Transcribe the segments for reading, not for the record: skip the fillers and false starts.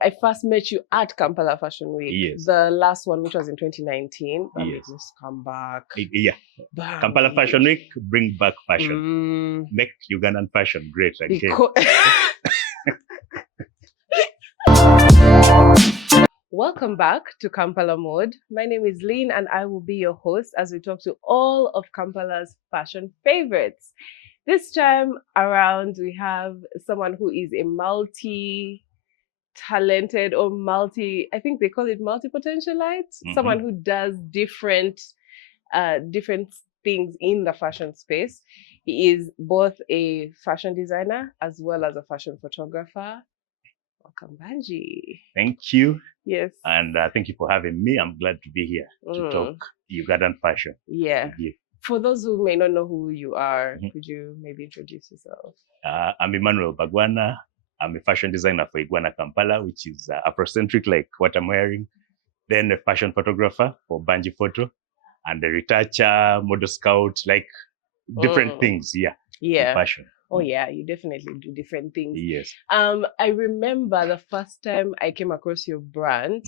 I first met you at Kampala Fashion Week. Yes. The last one, which was in 2019. Yes. Just come back. Yeah. Banji. Kampala Fashion Week, bring back fashion. Make Ugandan fashion great again. Welcome back to Kampala Mode. My name is Lynn and I will be your host as we talk to all of Kampala's fashion favorites. This time around, we have someone who is a multi-talented or I think they call it multi-potentialite. Someone who does different things in the fashion space. He is both a fashion designer as well as a fashion photographer. Welcome, Banji. Thank you. Yes. And thank you for having me. I'm glad to be here to talk Ugandan fashion. Yeah. For those who may not know who you are, could you maybe introduce yourself? I'm Emmanuel Bagwana. I'm a fashion designer for Eguana Kampala, which is Afro-centric, like what I'm wearing. Then a fashion photographer for Banji Photo, and a retoucher, model scout, like different things. Yeah. Fashion. Oh yeah, you definitely do different things. Yes. I remember the first time I came across your brand.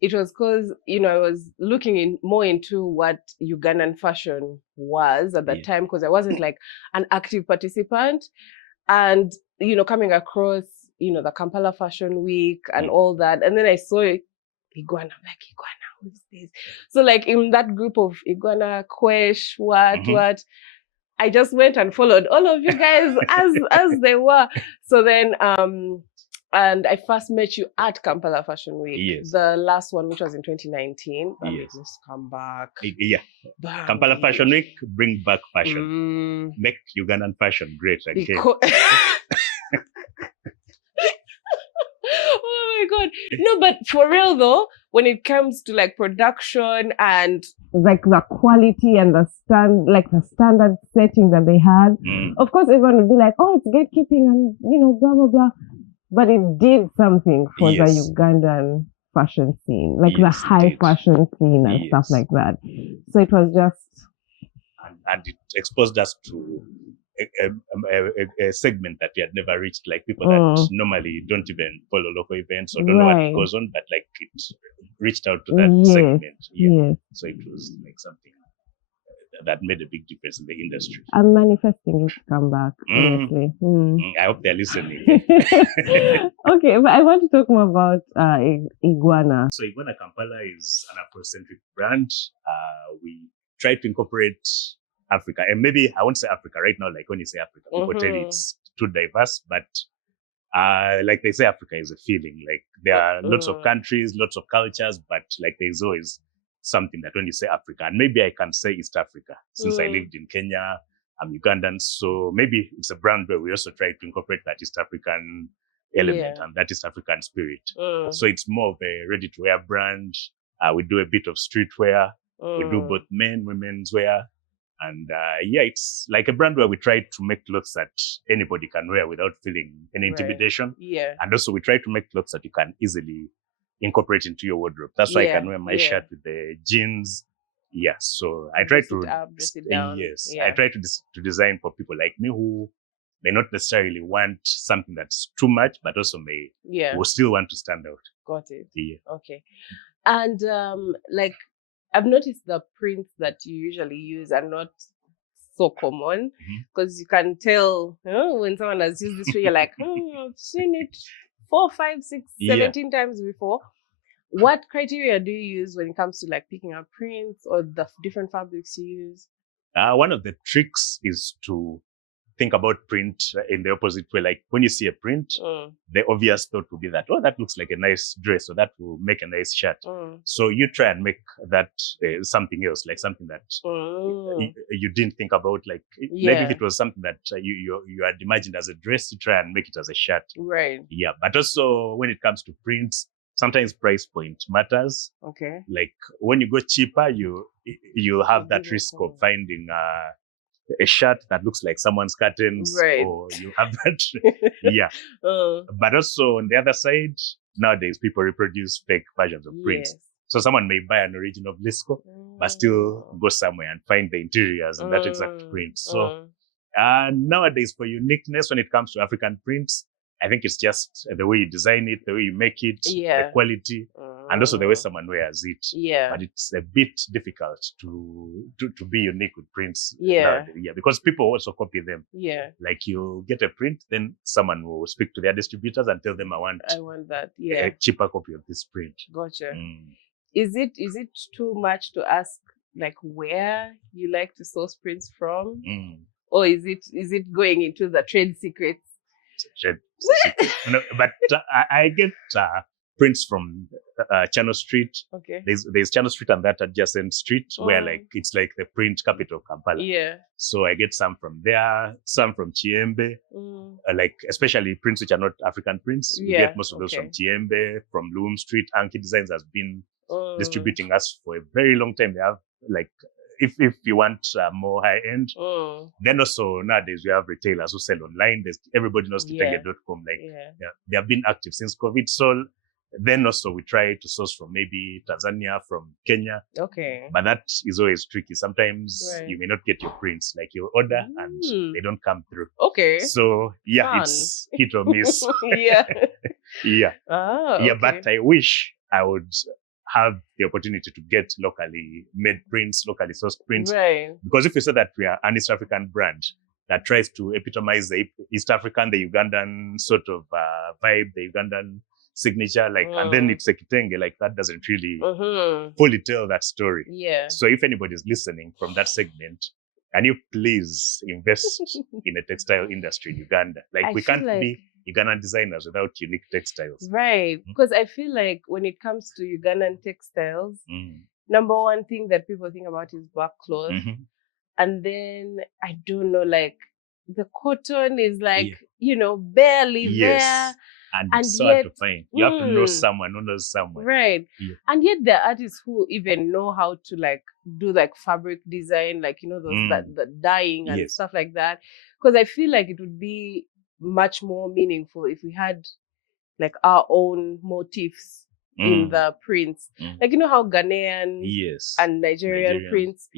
It was because, I was looking more into what Ugandan fashion was at that time, because I wasn't like an active participant. And, coming across, the Kampala Fashion Week and all that. And then I saw it, Eguana. I'm like, Eguana, who's this? So like in that group of Eguana, Kwesh, what, I just went and followed all of you guys as they were. So then, and I first met you at Kampala Fashion Week. Yes. The last one, which was in 2019. Yes. Just come back. Yeah. Banji. Kampala Fashion Week, bring back fashion. Make Ugandan fashion great again. Oh my God. No, but for real though, when it comes to like production and like the quality and the standard setting that they had, of course everyone would be like, oh, it's gatekeeping and blah blah blah. But it did something for the Ugandan fashion scene, like the high fashion scene and stuff like that. So it was just, and it exposed us to a segment that we had never reached, like people that normally don't even follow local events or don't know what goes on, but like it reached out to that segment. So it was like something that made a big difference in the industry. I'm manifesting it to come back, honestly. I hope they're listening. Okay, but I want to talk more about Eguana. So Eguana Kampala is an Afro-centric brand. We try to incorporate Africa, and maybe I won't say Africa right now, like when you say Africa, people tell you it's too diverse, but like they say, Africa is a feeling. Like there are lots of countries, lots of cultures, but like there's always something that when you say Africa, and maybe I can say East Africa, since I lived in Kenya, I'm Ugandan, so maybe it's a brand where we also try to incorporate that East African element and that East African spirit. So it's more of a ready-to-wear brand. We do a bit of streetwear. We do both men, women's wear. And it's like a brand where we try to make clothes that anybody can wear without feeling any intimidation. And also we try to make clothes that you can easily incorporate into your wardrobe. That's why I can wear my shirt with the jeans. So I try to I try to design for people like me who may not necessarily want something that's too much, but also will still want to stand out. Got it. Yeah. Okay. And like I've noticed the prints that you usually use are not so common, because you can tell when someone has used this way, you're like, I've seen it 4, 5, 6, 17 times before. What criteria do you use when it comes to like picking out prints or the different fabrics you use? One of the tricks is to think about print in the opposite way. Like when you see a print, the obvious thought would be that, oh, that looks like a nice dress, or that will make a nice shirt. So you try and make that something else, like something that you didn't think about. Like maybe if it was something that you had imagined as a dress, you try and make it as a shirt. Right. Yeah. But also when it comes to prints, sometimes price point matters. Okay. Like when you go cheaper, you have that risk of finding a shirt that looks like someone's curtains, or you have that. But also on the other side, nowadays people reproduce fake versions of prints. So someone may buy an origin of Lisco, but still go somewhere and find the interiors in that exact print. So nowadays, for uniqueness when it comes to African prints, I think it's just the way you design it, the way you make it, the quality, and also the way someone wears it. But it's a bit difficult to be unique with prints. Because people also copy them. Like you get a print, then someone will speak to their distributors and tell them, I want that. A cheaper copy of this print. Gotcha. Is it too much to ask like where you like to source prints from? Or is it going into the trade secrets? No, but I get prints from Channel Street. Okay. There's Channel Street and that adjacent street where like it's like the print capital of Kampala. So I get some from there, some from Chiembe, like especially prints which are not African prints. We get most of those from Chiembe, from Loom Street. Anki Designs has been distributing us for a very long time. They have like, if you want more high end, then also nowadays we have retailers who sell online. Everybody knows kitenge.com. They have been active since COVID. So then also we try to source from maybe Tanzania, from Kenya. But that is always tricky. Sometimes you may not get your prints, like you order and they don't come through. So it's hit or miss. But I wish I would have the opportunity to get locally made prints, locally sourced prints. Because if you say that we are an East African brand that tries to epitomize the East African, the Ugandan sort of vibe, the Ugandan signature, like, and then it's a kitenge, like that doesn't really fully tell that story. So if anybody is listening from that segment, can you please invest in a textile industry in Uganda? Like we can't be Ugandan designers without unique textiles. Because I feel like when it comes to Ugandan textiles, number one thing that people think about is back cloth. And then, I don't know, like the cotton is like, barely there. And it's so hard to find. You have to know someone who knows someone. And yet there are artists who even know how to like do like fabric design, like, those the dyeing and stuff like that. Because I feel like it would be much more meaningful if we had like our own motifs in the prints. Like, how Ghanaian and Nigerian prints,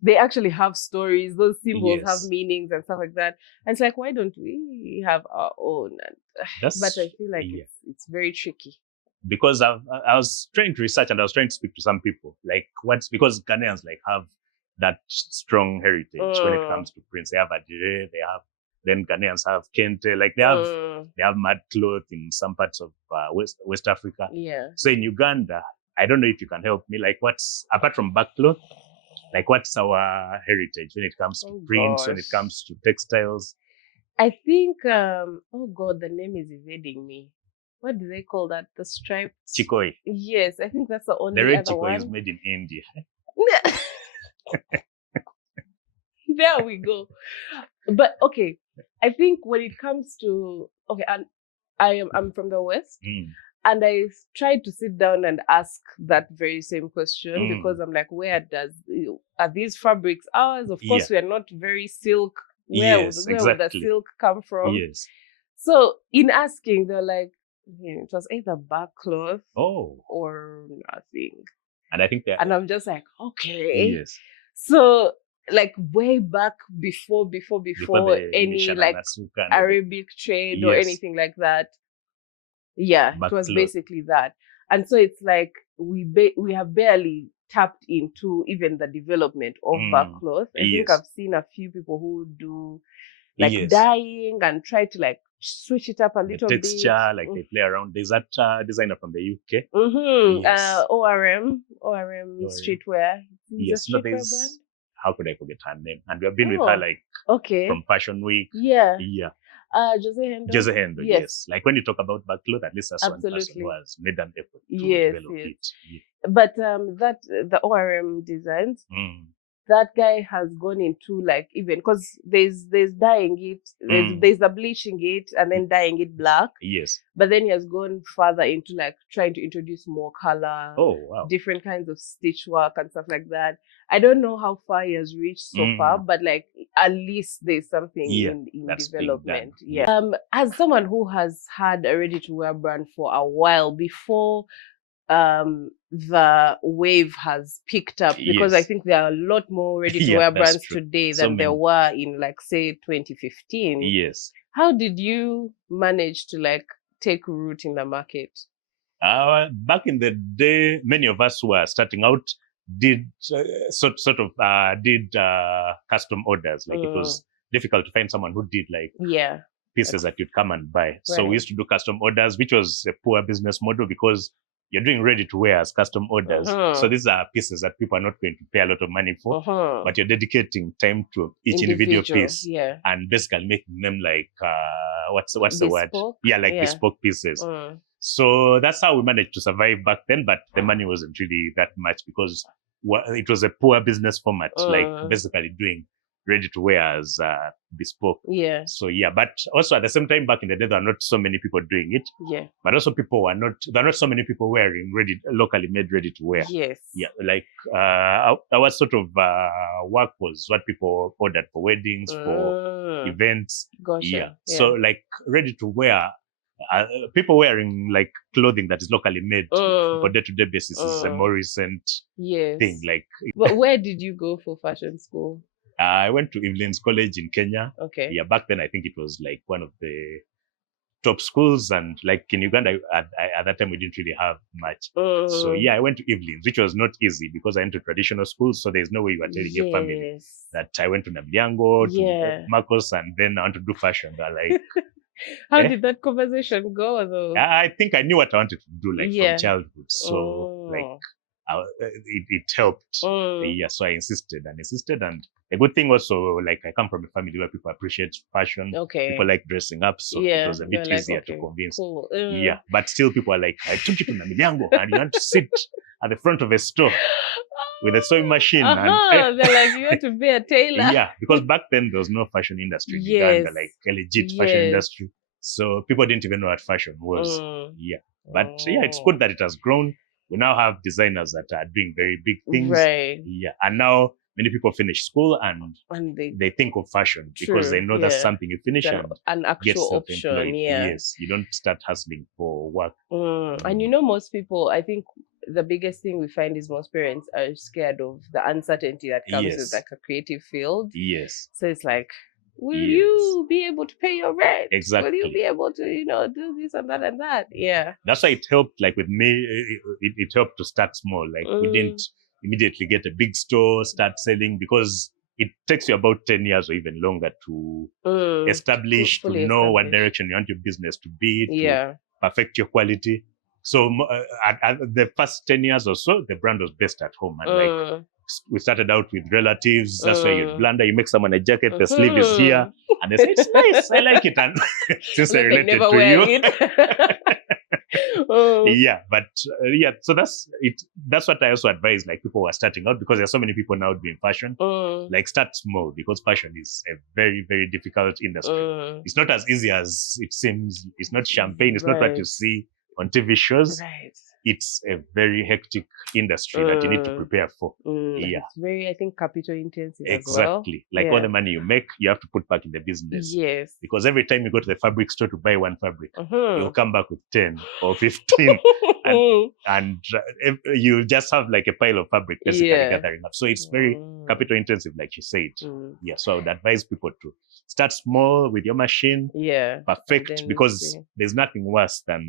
they actually have stories. Those symbols have meanings and stuff like that. And it's like, why don't we have our own? But I feel like it's very tricky. Because I was trying to research and I was trying to speak to some people, like because Ghanaians like have that strong heritage when it comes to prints. They have Adire, then Ghanaians have Kente, like they have mud cloth in some parts of West Africa. So in Uganda, I don't know if you can help me, like apart from back cloth, like what's our heritage when it comes to prints, when it comes to textiles? I think, the name is evading me. What do they call that? The striped? Chikoi. Yes, I think that's the only other one. The red chikoi is made in India. There we go. But okay, I think when it comes to and I'm from the West, and I tried to sit down and ask that very same question because I'm like, where are these fabrics ours? Of course, we are not very silk. Where would the silk come from? So in asking, they're like, it was either back cloth or nothing. And I think that, and I'm just like, okay. So like way back before any like Arabic trade or anything like that. It was basically that. And so it's like we have barely tapped into even the development of back cloth. I think I've seen a few people who do like dyeing and try to like switch it up a little bit. Texture, like they play around. There's that designer from the UK. ORM streetwear. Yes, brand? How could I forget her name? And we have been with her like from Fashion Week. Jose Hendo, yes. Like when you talk about back cloth, at least that's one person who has made an effort to develop it. But the ORM designs, that guy has gone into like, even because there's dyeing it, there's the bleaching it and then dyeing it black. But then he has gone further into like trying to introduce more color, different kinds of stitch work and stuff like that. I don't know how far he has reached so far, but like at least there's something in development. As someone who has had a ready-to-wear brand for a while before the wave has picked up, because I think there are a lot more ready-to-wear brands today than there were in, like, say 2015. Yes. How did you manage to, like, take root in the market? Back in the day, many of us who were starting out did did custom orders. Like, it was difficult to find someone who did, like, pieces that you'd come and buy. Right. So we used to do custom orders, which was a poor business model, because you're doing ready to wear as custom orders. So these are pieces that people are not going to pay a lot of money for, but you're dedicating time to each individual piece, and basically making them like, what's the word? Yeah, like bespoke pieces. So that's how we managed to survive back then, but the money wasn't really that much, because it was a poor business format, like basically doing ready to wear as bespoke. So but also at the same time, back in the day, there are not so many people doing it. But also there are not so many people wearing locally made ready to wear. Like our sort of work was what people ordered for weddings, for events. So like ready to wear, people wearing like clothing that is locally made for day-to-day basis is a more recent thing. Like, but where did you go for fashion school? I went to Evelyn's College in Kenya. Okay. Back then I think it was like one of the top schools, and like in Uganda at that time we didn't really have much. So I went to Evelyn's, which was not easy because I went to traditional schools, so there's no way you are telling your family that I went to Namliango, to Marcos, and then I want to do fashion. They're like, how did that conversation go though? I think I knew what I wanted to do, like, from childhood. So like it helped. So I insisted. And the good thing also, like, I come from a family where people appreciate fashion. People like dressing up, so it was a bit easier to convince. Cool. But still people are like, I took you to Namilyango and you want to sit at the front of a store with a sewing machine. And they're like, you have to be a tailor. Because back then there was no fashion industry in Uganda, like a legit fashion industry. So people didn't even know what fashion was. But it's good that it has grown. We now have designers that are doing very big things. Right. And now many people finish school and they think of fashion because they know that's something you finish and an actual option. Yes, you don't start hustling for work. And most people, I think the biggest thing we find is most parents are scared of the uncertainty that comes with like a creative field. So it's like, will you be able to pay your rent? Exactly. Will you be able to, do this and that and that? That's why it helped. Like with me, it helped to start small. Like we didn't immediately get a big store, start selling, because it takes you about 10 years or even longer to establish, to know what direction you want your business to be, to perfect your quality. So at the first 10 years or so, the brand was based at home. And like, we started out with relatives. That's why you blunder, you make someone a jacket, the sleeve is here, and they say, it's nice, I like it. And since I related to you. So that's it. That's what I also advise, like, people who are starting out, because there's so many people now doing fashion. Like, start small, because fashion is a very, very difficult industry. It's not as easy as it seems. It's not champagne. It's not what you see on TV shows. It's a very hectic industry that you need to prepare for. It's very, I think, capital intensive as well. Exactly. Like, all the money you make, you have to put back in the business. Because every time you go to the fabric store to buy one fabric, you'll come back with 10 or 15. and you just have like a pile of fabric basically gathering up. So it's very capital intensive, like you said. So I would advise people to start small with your machine. Perfect, because there's nothing worse than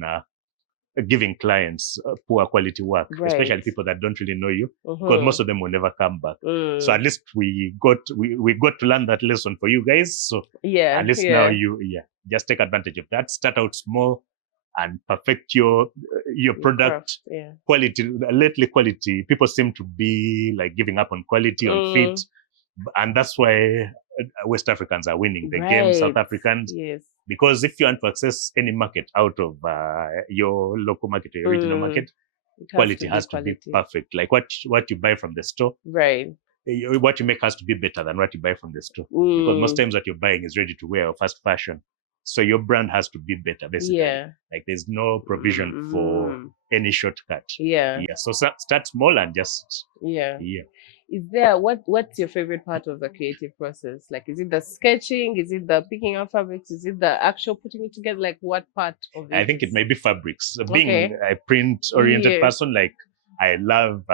giving clients poor quality work, especially people that don't really know you, because most of them will never come back. So at least we got to learn that lesson for you guys. So at least now you just take advantage of that. Start out small and perfect your product. Quality. Lately, quality, people seem to be like giving up on quality, on fit, and that's why West Africans are winning the game, South Africans. Because if you want to access any market out of your local market, your original market, quality has to be perfect. Like what you buy from the store, what you make has to be better than what you buy from the store. Because most times what you're buying is ready to wear or fast fashion. So your brand has to be better, basically. Like, there's no provision for any shortcut. So start small and just Is there what's your favorite part of the creative process? Like, is it the sketching? Is it the picking out fabrics? Is it the actual putting it together? Like, what part of it? I think it may be fabrics. Okay. Being a print-oriented Yes. person, like I love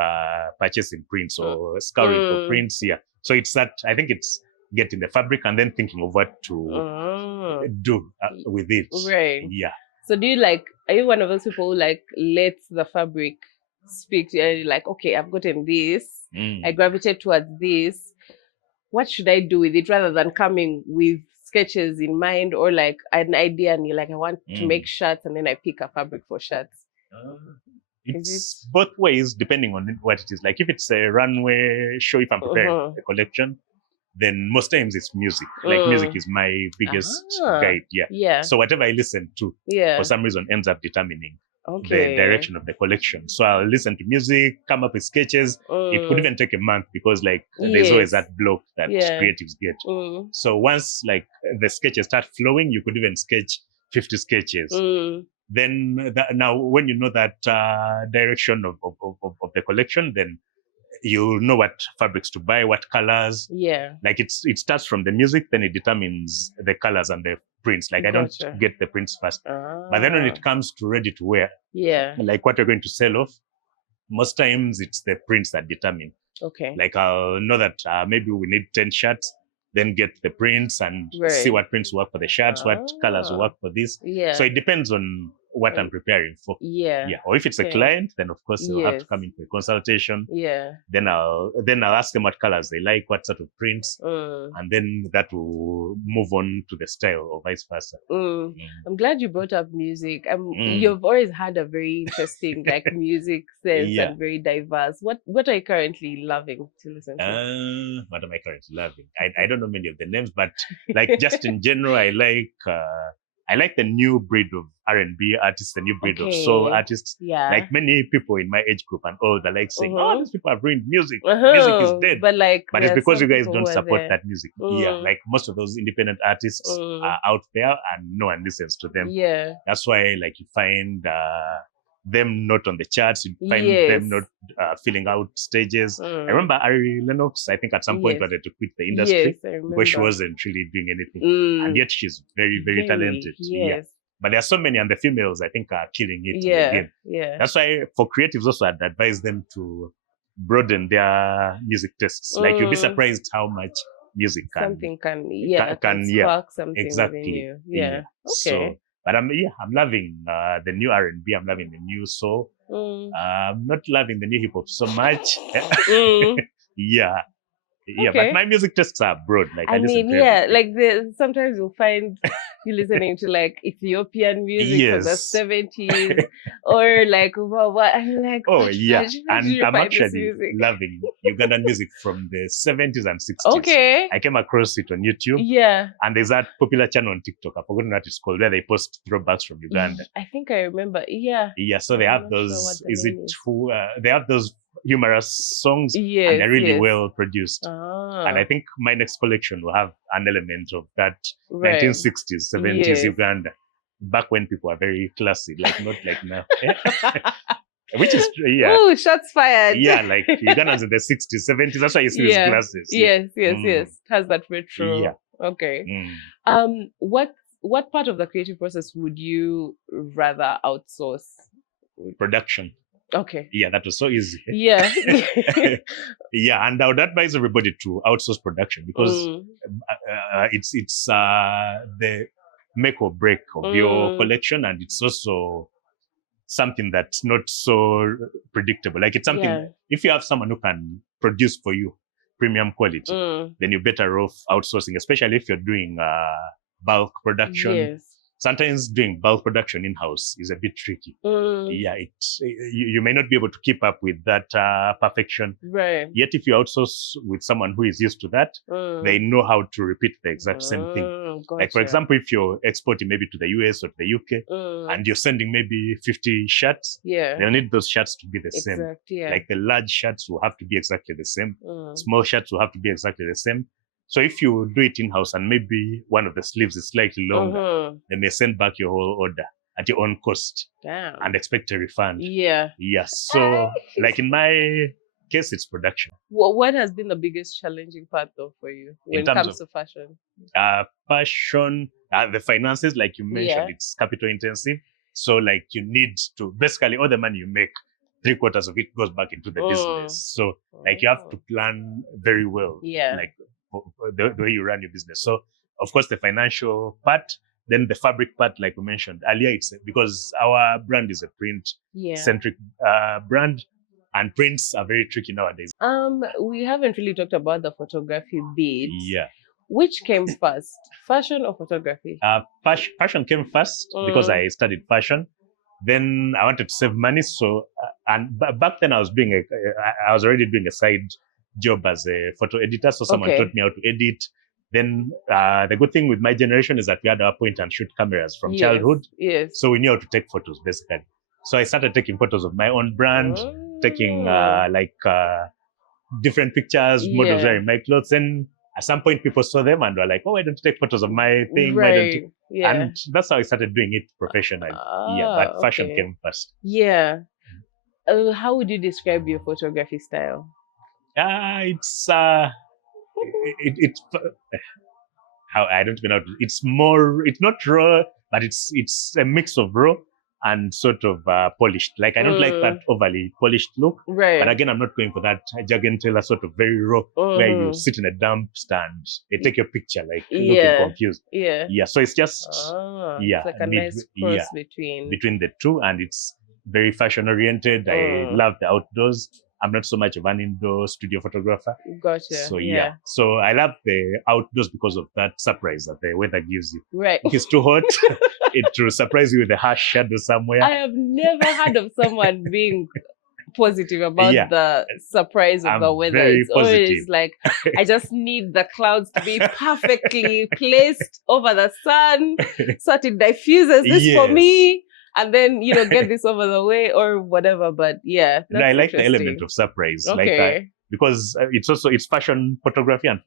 purchasing prints or scouring for prints. Yeah. So it's that, I think it's getting the fabric and then thinking of what to do with it. Right. Yeah. So are you one of those people who like lets the fabric speak to you? And you're like, okay, I've gotten this. I gravitate towards this. What should I do with it, rather than coming with sketches in mind or like an idea and you're like, I want to make shirts, and then I pick a fabric for shirts? It's both ways, depending on what it is. Like if it's a runway show, if I'm preparing a collection, then most times it's music. Like music is my biggest guide. Yeah. Yeah. So whatever I listen to, for some reason, ends up determining the direction of the collection. So I'll listen to music, come up with sketches. It could even take a month because like there's always that block that creatives get. So once like the sketches start flowing, you could even sketch 50 sketches. Then now when you know that direction of the collection, then you'll know what fabrics to buy, what colors. Yeah. Like it starts from the music, then it determines the colors and the prints. Like I don't get the prints first. But then when it comes to ready to wear, like what you're going to sell off, most times it's the prints that determine. Okay. Like I'll know that maybe we need 10 shirts, then get the prints and see what prints work for the shirts, what colors work for this. Yeah. So it depends on what I'm preparing for. Yeah. Yeah. Or if it's a client, then of course they'll have to come in for a consultation. Yeah. Then I'll ask them what colors they like, what sort of prints, and then that will move on to the style or vice versa. I'm glad you brought up music. You've always had a very interesting like music sense and very diverse. What are you currently loving to listen to? What am I currently loving? I don't know many of the names, but like just in general, I like the new breed of R&B artists, the new breed of soul artists. Yeah. Like many people in my age group and all, they're like saying, oh, these people have ruined music. Music is dead. But it's because you guys don't support that music. Yeah. Like most of those independent artists are out there and no one listens to them. Yeah. That's why like you find them not on the charts, you find them not filling out stages. I remember Ari Lennox, I think at some point wanted to quit the industry because she wasn't really doing anything. And yet she's very, very talented. Yeah. But there are so many, and the females, I think, are killing it in the game. Yeah. That's why for creatives also I'd advise them to broaden their music tastes. Like you'll be surprised how much music can spark something exactly within you. Yeah. Okay. So, but I'm loving the new R&B. I'm loving the new soul. I'm not loving the new hip hop so much. Yeah. Yeah, but my music tastes are broad. Like I mean, like sometimes you'll find you listening to like Ethiopian music from the 70s or like what I'm like, oh yeah, and I'm actually loving Ugandan music from the 70s and 60s. Okay, I came across it on YouTube. Yeah, and there's that popular channel on TikTok. I've forgotten what it's called, where they post throwbacks from Uganda. I think I remember. Yeah. Yeah, so they have those. They have those humorous songs and they're really well produced. And I think my next collection will have an element of that 1960s, 70s Uganda, back when people are very classy, like not like now. Which is, oh, shots fired. Yeah, like Ugandans in the 60s, 70s, that's why you see these glasses. Yes. It has that retro. Yeah. Okay. What part of the creative process would you rather outsource? Production. Okay. Yeah, that was so easy. Yeah. Yeah, and I would advise everybody to outsource production because it's the make or break of your collection, and it's also something that's not so predictable. Like it's something, if you have someone who can produce for you premium quality, then you're better off outsourcing, especially if you're doing bulk production. Yes. Sometimes doing bulk production in-house is a bit tricky. Yeah, you may not be able to keep up with that perfection. Right. Yet if you outsource with someone who is used to that, they know how to repeat the exact same thing. Gotcha. Like for example, if you're exporting maybe to the US or to the UK, and you're sending maybe 50 shirts, they'll need those shirts to be the same. Yeah. Like the large shirts will have to be exactly the same. Small shirts will have to be exactly the same. So if you do it in-house and maybe one of the sleeves is slightly longer, they may send back your whole order at your own cost. Damn. And expect a refund. Yeah. Yes. So like in my case, it's production. What has been the biggest challenging part though for you when it comes to fashion? Fashion, the finances, like you mentioned, it's capital intensive. So like you need to, basically all the money you make, 3/4 of it goes back into the business. So like you have to plan very well, like the way you run your business. So of course the financial part, then the fabric part, like we mentioned earlier, it's because our brand is a print-centric brand, and prints are very tricky nowadays. We haven't really talked about the photography bit. Yeah. Which came first, fashion or photography? Fashion came first because I studied fashion. Then I wanted to save money, so back then I was already doing a side job as a photo editor. So someone taught me how to edit. Then the good thing with my generation is that we had our point and shoot cameras from childhood. Yes. So we knew how to take photos basically. So I started taking photos of my own brand, taking different pictures, models wearing my clothes, and at some point people saw them and were like, "Oh, why don't you take photos of my thing? Why don't you?" And that's how I started doing it professionally. But fashion came first. How would you describe your photography style? It's how I don't even know. It's not raw, but it's a mix of raw and sort of polished. Like I don't like that overly polished look. But again, I'm not going for that Jagan Taylor sort of very raw, where you sit in a dump stand, they take your picture like looking confused. So it's just it's like a nice cross between the two, and it's very fashion oriented. I love the outdoors. I'm not so much of an indoor studio photographer. Gotcha. So so I love the outdoors because of that surprise that the weather gives you. Right. If it's too hot, it will surprise you with a harsh shadow somewhere. I have never heard of someone being positive about the surprise of the weather. It's always like, I just need the clouds to be perfectly placed over the sun so that it diffuses this for me. And then, get this over the way or whatever. But I like the element of surprise. Because it's fashion photography, and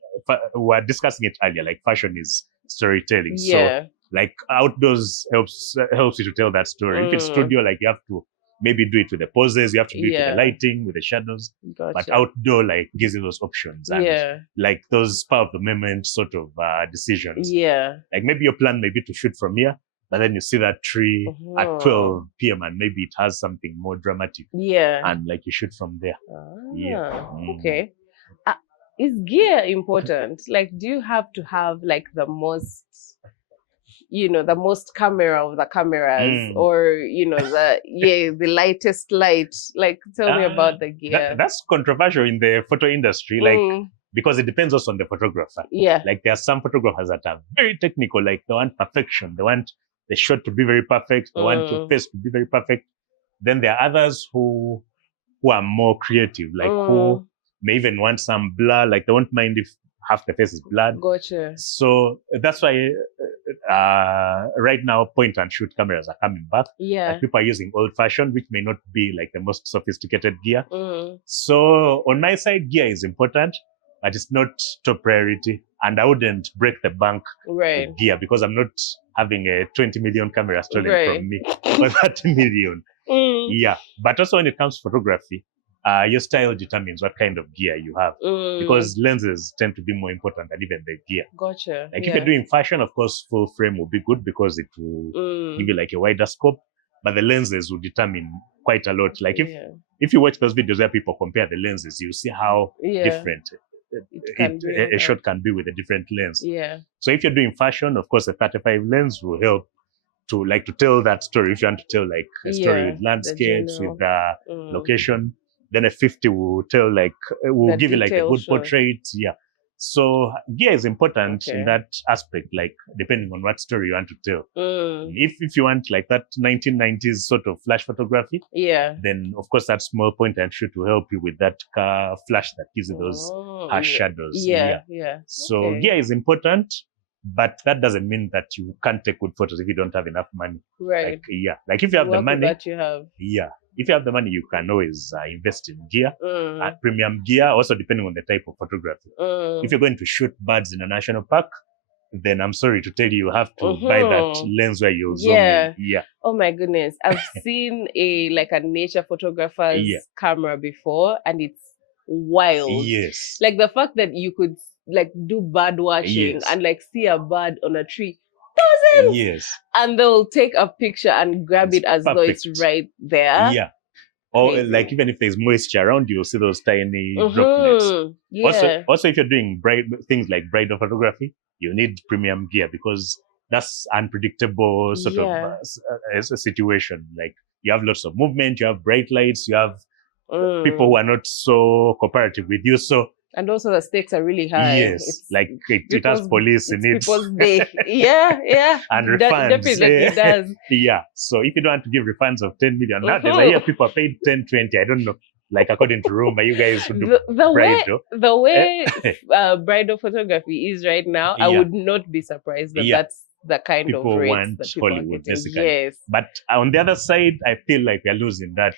we were discussing it earlier. Like fashion is storytelling. So like outdoors helps you to tell that story. If it's studio, like you have to maybe do it with the poses, you have to do it with the lighting, with the shadows. But outdoor like gives you those options and like those power of the moment sort of decisions. Like maybe your plan may be to shoot from here, but then you see that tree at 12 p.m. and maybe it has something more dramatic. And like you shoot from there. Okay. Is gear important? Like, do you have to have like the most camera of the cameras or, the lightest light? Like, tell me about the gear. That's controversial in the photo industry. Like, because it depends also on the photographer. Like there are some photographers that are very technical, like they want perfection. They want the shot to be very perfect. They want your face to be very perfect. Then there are others who are more creative, like who may even want some blur, like they won't mind if half the face is blurred. Gotcha. So that's why right now point and shoot cameras are coming back. Like people are using old fashioned, which may not be like the most sophisticated gear. So on my side, gear is important, but it's not top priority. And I wouldn't break the bank with gear because I'm not having a 20 million camera stolen from me for 30 million. But also when it comes to photography, your style determines what kind of gear you have because lenses tend to be more important than even the gear. Gotcha. Like if you're doing fashion, of course, full frame will be good because it will give you like a wider scope, but the lenses will determine quite a lot. Like if you watch those videos where people compare the lenses, you see how different a shot can be with a different lens. So if you're doing fashion, of course, a 35 lens will help to tell that story. If you want to tell like a story with landscapes, with location, then a 50 will give you like a good portrait. So gear is important in that aspect, like depending on what story you want to tell. If you want like that 1990s sort of flash photography, then of course that small point and shoot will help you with that flash that gives you those harsh shadows. So gear is important, but that doesn't mean that you can't take good photos if you don't have enough money. Like if you have the money, if you have the money, you can always invest in gear, premium gear, also depending on the type of photography. If you're going to shoot birds in a national park, then I'm sorry to tell you, you have to buy that lens where you zoom in. Oh my goodness. I've seen a nature photographer's camera before, and it's wild. Yes. Like the fact that you could like do bird watching Yes. and like see a bird on a tree, thousands, Yes. and they'll take a picture and grab it as though it's right there. Yeah. Or Crazy. like even if there's moisture around, you'll see those tiny droplets. Yeah. Also, if you're doing things like bridal photography, you need premium gear because that's unpredictable sort of a situation. Like you have lots of movement, you have bright lights, you have people who are not so cooperative with you. So and also the stakes are really high. Yes, like it has police in it. People's day. Yeah. And refunds. Definitely it does. Yeah. So if you don't want to give refunds of 10 million, nowadays I hear people are paid 10, 20. I don't know. Like according to rumor, you guys would do the way bridal photography is right now, I would not be surprised that that's the kind people of rates want that people Hollywood, are getting. basically. Yes. But on the other side, I feel like we're losing that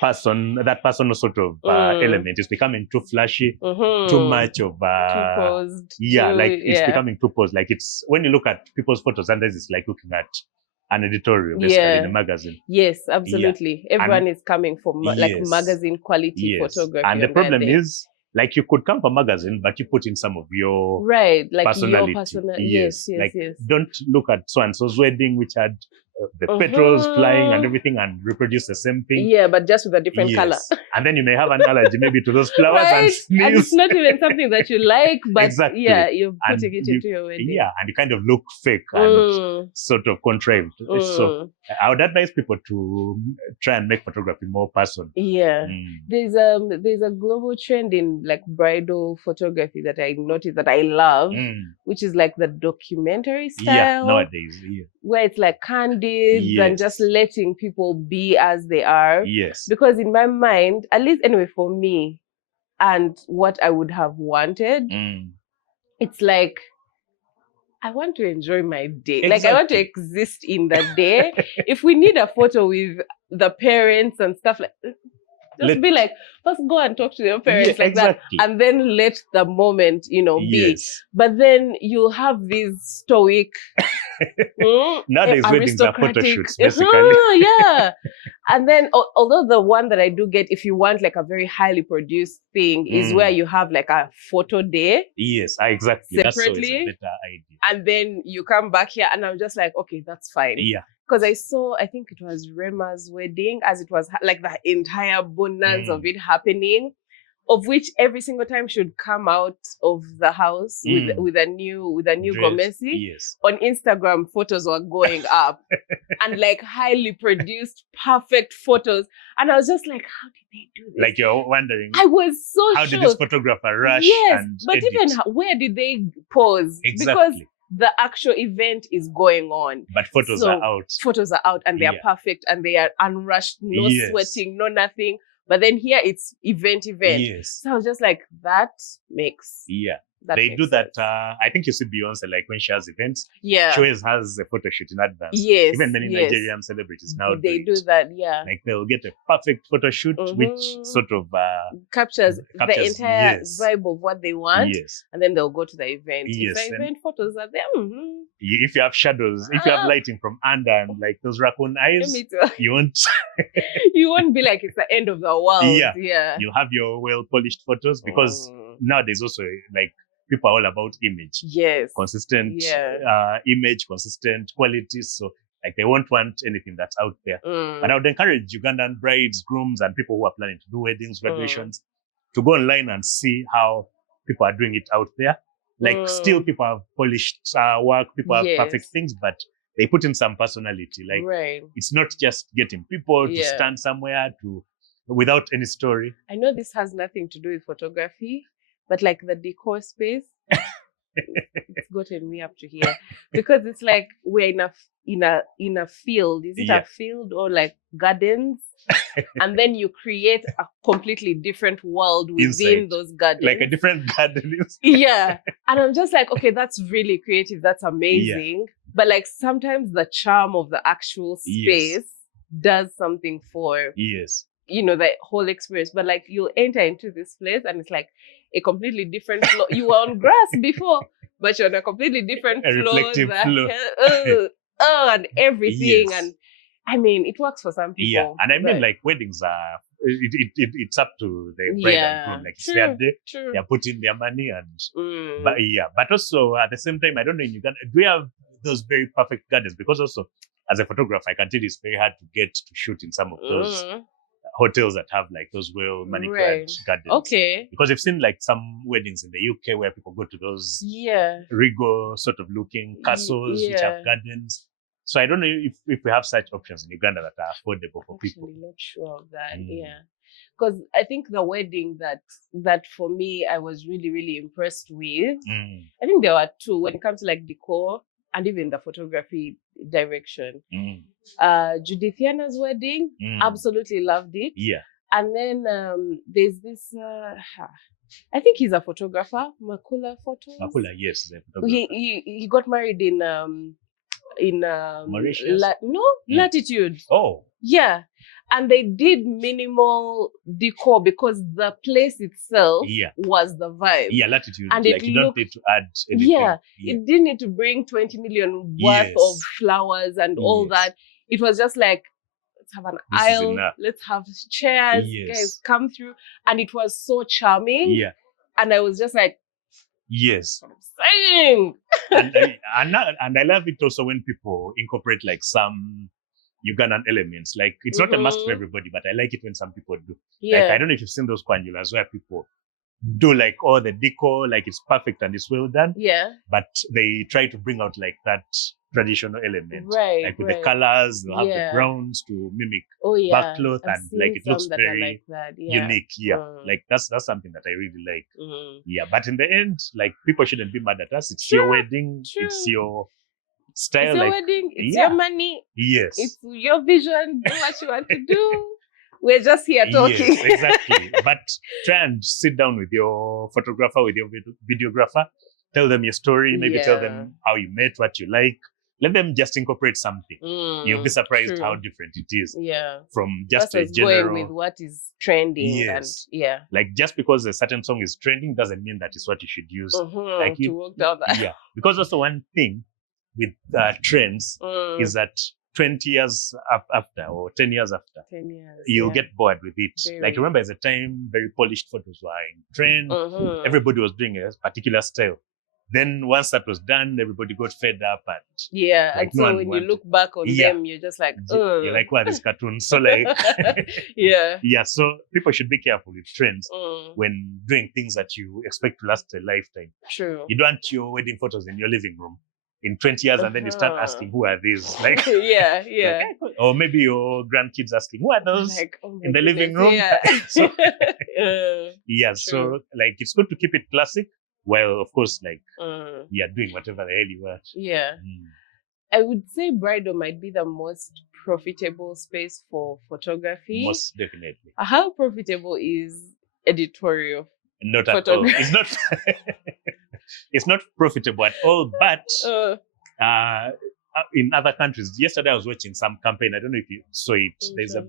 personal sort of element. Is becoming too flashy, too much of too posed. It's becoming too posed. Like it's when you look at people's photos, sometimes it's like looking at an editorial basically in a magazine. Yes, absolutely. Everyone is coming for like magazine quality photography. And the problem is, like you could come for magazine, but you put in some of your like personality. Yes. Don't look at so and so's wedding, which had the petals flying and everything, and reproduce the same thing. Yeah, but just with a different color. And then you may have an allergy maybe to those flowers and sneeze. And it's not even something that you like, but exactly. You're putting it into your wedding. Yeah, and you kind of look fake and sort of contrived. So I would advise people to try and make photography more personal. Yeah. There's a global trend in like bridal photography that I noticed that I love, which is like the documentary style. Yeah, nowadays. Yeah. Where it's like candid and just letting people be as they are. Yes. Because in my mind, at least anyway for me, and what I would have wanted, it's like I want to enjoy my day. Exactly. Like I want to exist in the day. If we need a photo with the parents and stuff like be like, first go and talk to your parents that, and then let the moment, be. But then you have these stoic, nowadays weddings are photo shoots, basically. And then, although the one that I do get, if you want like a very highly produced thing, is where you have like a photo day. Yes, exactly. Separately. That's a better idea. And then you come back here, and I'm just like, okay, that's fine. Yeah. Because I think it was Rema's wedding, as it was like the entire bonanza of it happening, of which every single time should come out of the house with a new Gomesi. Yes. On Instagram, photos were going up and like highly produced, perfect photos. And I was just like, how did they do this? Like you're wondering. I was so how did this photographer rush? Yes, and but edit? Even where did they pause? Exactly. Because the actual event is going on. But photos are out. Photos are out and they are perfect and they are unrushed, no sweating, no nothing. But then here it's event. Yes. So I was just like, that makes They do that. I think you see Beyonce, like when she has events, she always has a photo shoot in advance. Yes. Even many Nigerian celebrities now do that. Yeah. Like they'll get a perfect photo shoot, which sort of captures the entire vibe of what they want. Yes. And then they'll go to the event. Yes. If the event photos are there, if you have shadows, if you have lighting from under and like those raccoon eyes, you won't. You won't be like it's the end of the world. Yeah. You'll have your well polished photos because nowadays also like. People are all about image. Yes. Consistent image, consistent quality. So like they won't want anything that's out there. But I would encourage Ugandan brides, grooms, and people who are planning to do weddings, graduations, to go online and see how people are doing it out there. Like still people have polished work, people have perfect things, but they put in some personality. Like it's not just getting people to stand somewhere without any story. I know this has nothing to do with photography, but like the decor space, it's gotten me up to here because it's like we're in a field. Is it a field or like gardens? And then you create a completely different world within those gardens, like a different garden. And I'm just like, okay, that's really creative. That's amazing. But like sometimes the charm of the actual space does something for the whole experience. But like you'll enter into this place and it's like a completely different floor. You were on grass before, but you're on a completely different floor. Reflective floor. And everything. And I mean, it works for some people. Yeah, and I mean, like, weddings are, it's up to the bride and groom. Like, it's their day. They're putting their money and, but also at the same time, I don't know in Uganda, do we have those very perfect gardens? Because also, as a photographer, I can tell you it's very hard to get to shoot in some of those hotels that have like those well manicured gardens. Okay. Because I've seen like some weddings in the UK where people go to those regal sort of looking castles which have gardens. So I don't know if we have such options in Uganda that are affordable for people. I'm not sure of that. Because I think the wedding that for me I was really, really impressed with. I think there were two when it comes to like decor and even the photography direction. Judithiana's wedding, absolutely loved it. Yeah. And then there's this I think he's a photographer, Makula Photos. Makula, yes, the photographer. He got married in Mauritius? Latitude. Oh. Yeah. And they did minimal decor because the place itself was the vibe. Yeah, Latitude. And like you don't need to add anything. Yeah, it didn't need to bring 20 million worth of flowers and all that. It was just like, let's have an aisle, let's have chairs, guys come through. And it was so charming. Yeah. And I was just like, yes. That's what I'm saying. and I love it also when people incorporate like some Ugandan elements. Like it's not a must for everybody, but I like it when some people do. Yeah. Like I don't know if you've seen those kwanjulas where people do like all the decor, like it's perfect and it's well done. Yeah. But they try to bring out like that traditional element. Right. Like with the colors, they'll have the browns to mimic backcloth and like it looks very unique. Yeah. Like that's something that I really like. Yeah. But in the end, like people shouldn't be mad at us. It's your wedding. It's your style. It's your wedding. It's your money. Yes. It's your vision. Do what you want to do. We're just here talking. Yes, exactly. But try and sit down with your photographer, with your videographer. Tell them your story. Maybe tell them how you met, what you like. Let them just incorporate something. You'll be surprised how different it is. Yeah. From just a general. Going with what is trending. Yes. And like just because a certain song is trending doesn't mean that it's what you should use. Like to work down that. Yeah. Because also one thing with trends is that 20 years after or 10 years after, you'll get bored with it. Like remember, at the time, very polished photos were in trend. Everybody was doing a particular style. Then once that was done, everybody got fed up and like, and so when you look back on them, you're just like, oh, you're like, what, this cartoon? So like, yeah. So people should be careful with trends when doing things that you expect to last a lifetime. True. You don't want your wedding photos in your living room in 20 years and then you start asking, who are these? Like, like, or maybe your grandkids asking, who are those like, in the living room? So, so like it's good to keep it classic. Well, of course, like, doing whatever the hell you want. Yeah. I would say bridal might be the most profitable space for photography. Most definitely. How profitable is editorial? Not at all. It's not. It's not profitable at all. But in other countries, yesterday I was watching some campaign. I don't know if you saw it. There's a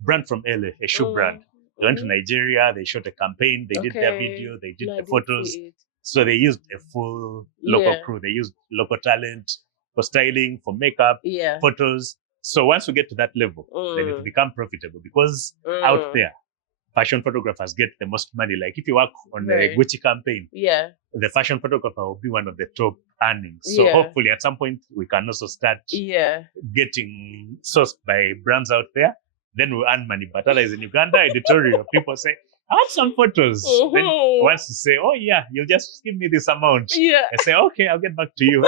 brand from LA, a shoe brand. They went to Nigeria, they shot a campaign, they did their video, they did the photos. So they used a full local crew. They used local talent for styling, for makeup, photos. So once we get to that level, then it will become profitable because out there, fashion photographers get the most money. Like if you work on a Gucci campaign, the fashion photographer will be one of the top earnings. So hopefully at some point we can also start getting sourced by brands out there. Then we'll earn money. But otherwise in Uganda, editorial, people say, I want some photos. Then once you say, oh yeah, you'll just give me this amount. Yeah. I say, okay, I'll get back to you.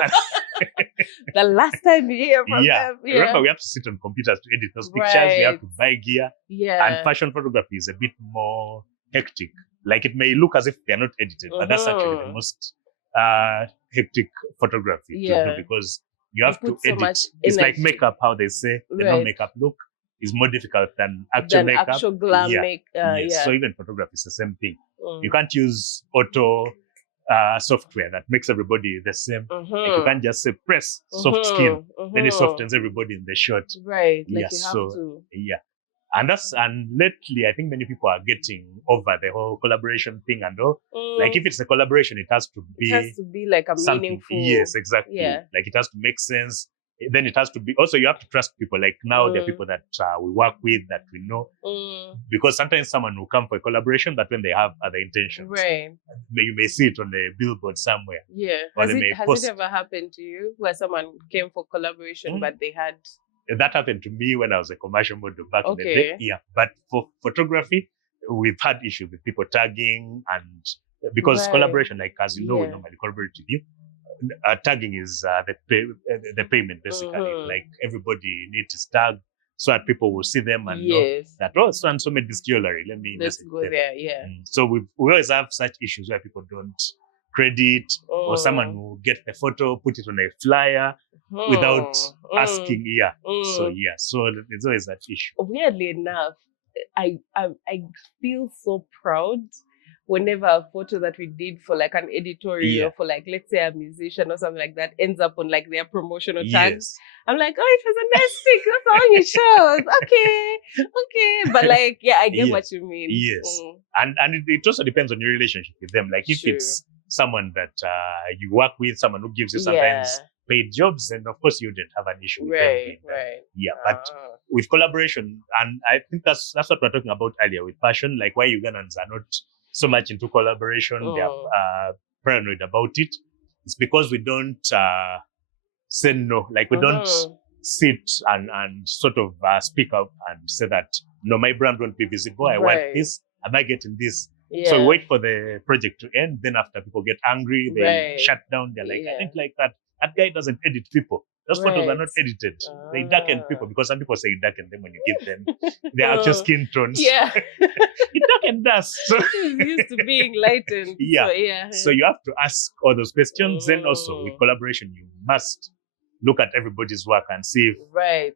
The last time you hear from them. Yeah. Remember, we have to sit on computers to edit those pictures. We have to buy gear. Yeah. And fashion photography is a bit more hectic. Like it may look as if they're not edited, but that's actually the most hectic photography to do because you have to edit. It's like makeup, how they say, the non-makeup look is more difficult than actual makeup. Actual glam make. So even photography is the same thing. You can't use auto software that makes everybody the same. Like you can't just say press soft skin, then it softens everybody in the shot. Right. Like you have to. And lately I think many people are getting over the whole collaboration thing and all. Like if it's a collaboration, it has to be like a meaningful. Yes, exactly. Yeah. Like it has to make sense. then it has to be, also you have to trust people. Like now there are people that we work with, that we know, because sometimes someone will come for a collaboration, but when they have other intentions, right, you may see it on a billboard somewhere. Yeah. Has it ever happened to you where someone came for collaboration, but they had... That happened to me when I was a commercial model back in the day. Yeah. But for photography, we've had issues with people tagging, and because collaboration, like as you know, we normally collaborate with you. Tagging is the payment, basically. Like everybody needs to tag so that people will see them and know that, oh, so and so made this jewelry. Let's go there. Yeah. So we always have such issues where people don't credit, or someone will get the photo, put it on a flyer without asking. So there's always that issue. Weirdly enough, I feel so proud whenever a photo that we did for like an editorial for like, let's say a musician or something like that ends up on like their promotional tags. I'm like, oh, it was a nice pic. That's all you chose. Okay. But like, I get what you mean. Yes. And it also depends on your relationship with them. Like if it's someone that you work with, someone who gives you sometimes paid jobs, then of course you didn't have an issue with them. Yeah. But with collaboration, and I think that's what we're talking about earlier with passion, like why Ugandans are not so much into collaboration, they are paranoid about it. It's because we don't say no. Like we don't sit and sort of speak up and say that, no, my brand won't be visible. I want this. Am I getting this? So we wait for the project to end. Then after people get angry, they shut down. They're like, I think like that. That guy doesn't edit people. Those photos are not edited. They darken people, because some people say you darken them when you give them their actual skin tones. Yeah. You darken us. So it's used to being lightened. So you have to ask all those questions. Then also with collaboration, you must look at everybody's work and see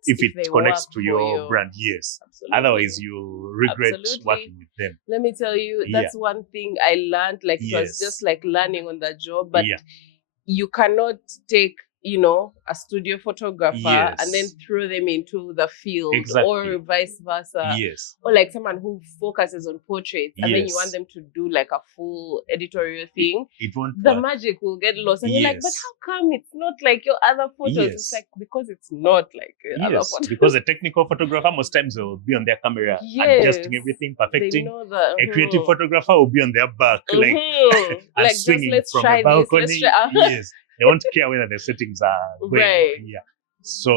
if it connects to your brand. Yes. Absolutely. Otherwise, you regret working with them. Let me tell you, that's one thing I learned. Like it was just like learning on the job. But you cannot take, a studio photographer and then throw them into the field, or vice versa. Or like someone who focuses on portraits and then you want them to do like a full editorial thing. It won't the magic will get lost. And you're like, but how come it's not like your other photos? It's like, because it's not like your other photos. Because a technical photographer most times will be on their camera adjusting everything, perfecting. A creative photographer will be on their back, like swinging from a balcony. They won't care whether the settings are going. So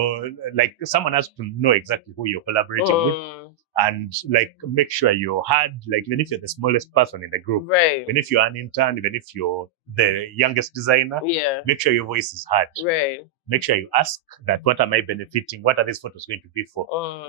like someone has to know exactly who you're collaborating with, and like make sure you're hard, like even if you're the smallest person in the group, even if you're an intern, even if you're the youngest designer, make sure your voice is hard. Make sure you ask that, what am I benefiting? What are these photos going to be for?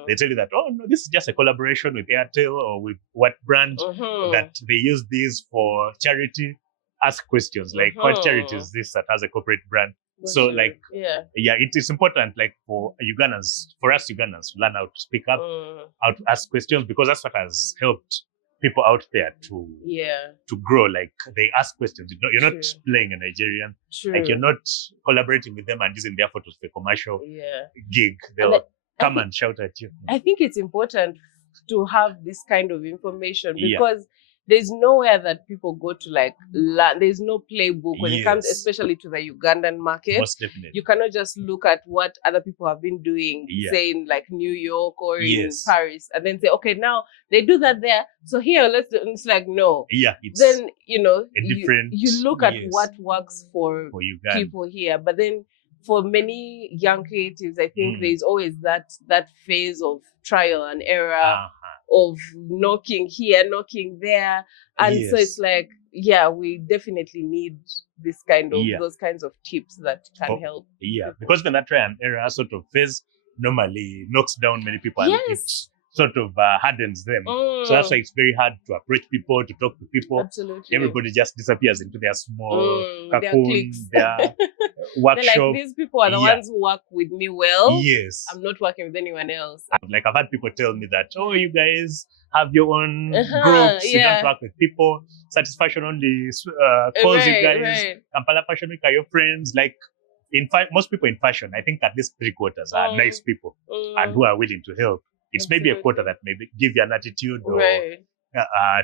They tell you that, oh no, this is just a collaboration with Airtel or with what brand, that they use these for charity. Ask questions like, what charity is this that has a corporate brand? So like, it is important, like for us Ugandans, to learn how to speak up, how to ask questions, because that's what has helped people out there to grow. Like they ask questions. You're not playing a Nigerian. Like you're not collaborating with them and using their photos for a commercial gig. They'll come and shout at you. I think it's important to have this kind of information, because there's nowhere that people go to like learn. There's no playbook when it comes, especially to the Ugandan market. Most definitely. You cannot just look at what other people have been doing, say in like New York or in Paris, and then say, okay, now they do that there, so here let's do. It's like, no. It's then different. You look at what works for people here, but then for many young creatives, I think there's always that phase of trial and error. Of knocking here, knocking there. And so it's like, we definitely need this kind of, those kinds of tips that can help. Because when that trial and error sort of phase normally knocks down many people and it sort of hardens them. So that's why it's very hard to approach people, to talk to people. Absolutely. Everybody just disappears into their small cocoon, their workshop. They're like, these people are the ones who work with me well. I'm not working with anyone else. Like I've had people tell me that, oh, you guys have your own groups, you don't work with people. Satisfaction only calls you guys. Kampala Fashion Week are your friends. Like, in fact, most people in fashion, I think at least 3/4 are nice people and who are willing to help. It's maybe a quarter that maybe give you an attitude or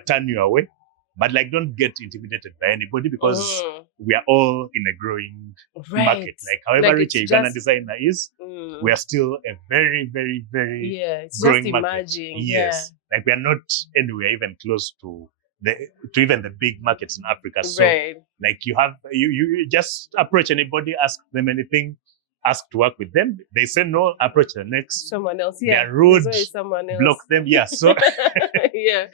turn you away. But like, don't get intimidated by anybody because we are all in a growing market. Like, however rich a Ugandan designer is, we are still a very, very, very growing market. Yes. Like, we are not anywhere even close to even the big markets in Africa. So like, you just approach anybody, ask them anything, ask to work with them. They say no, approach the next. Someone else, they're rude, block them. Yeah. So yeah.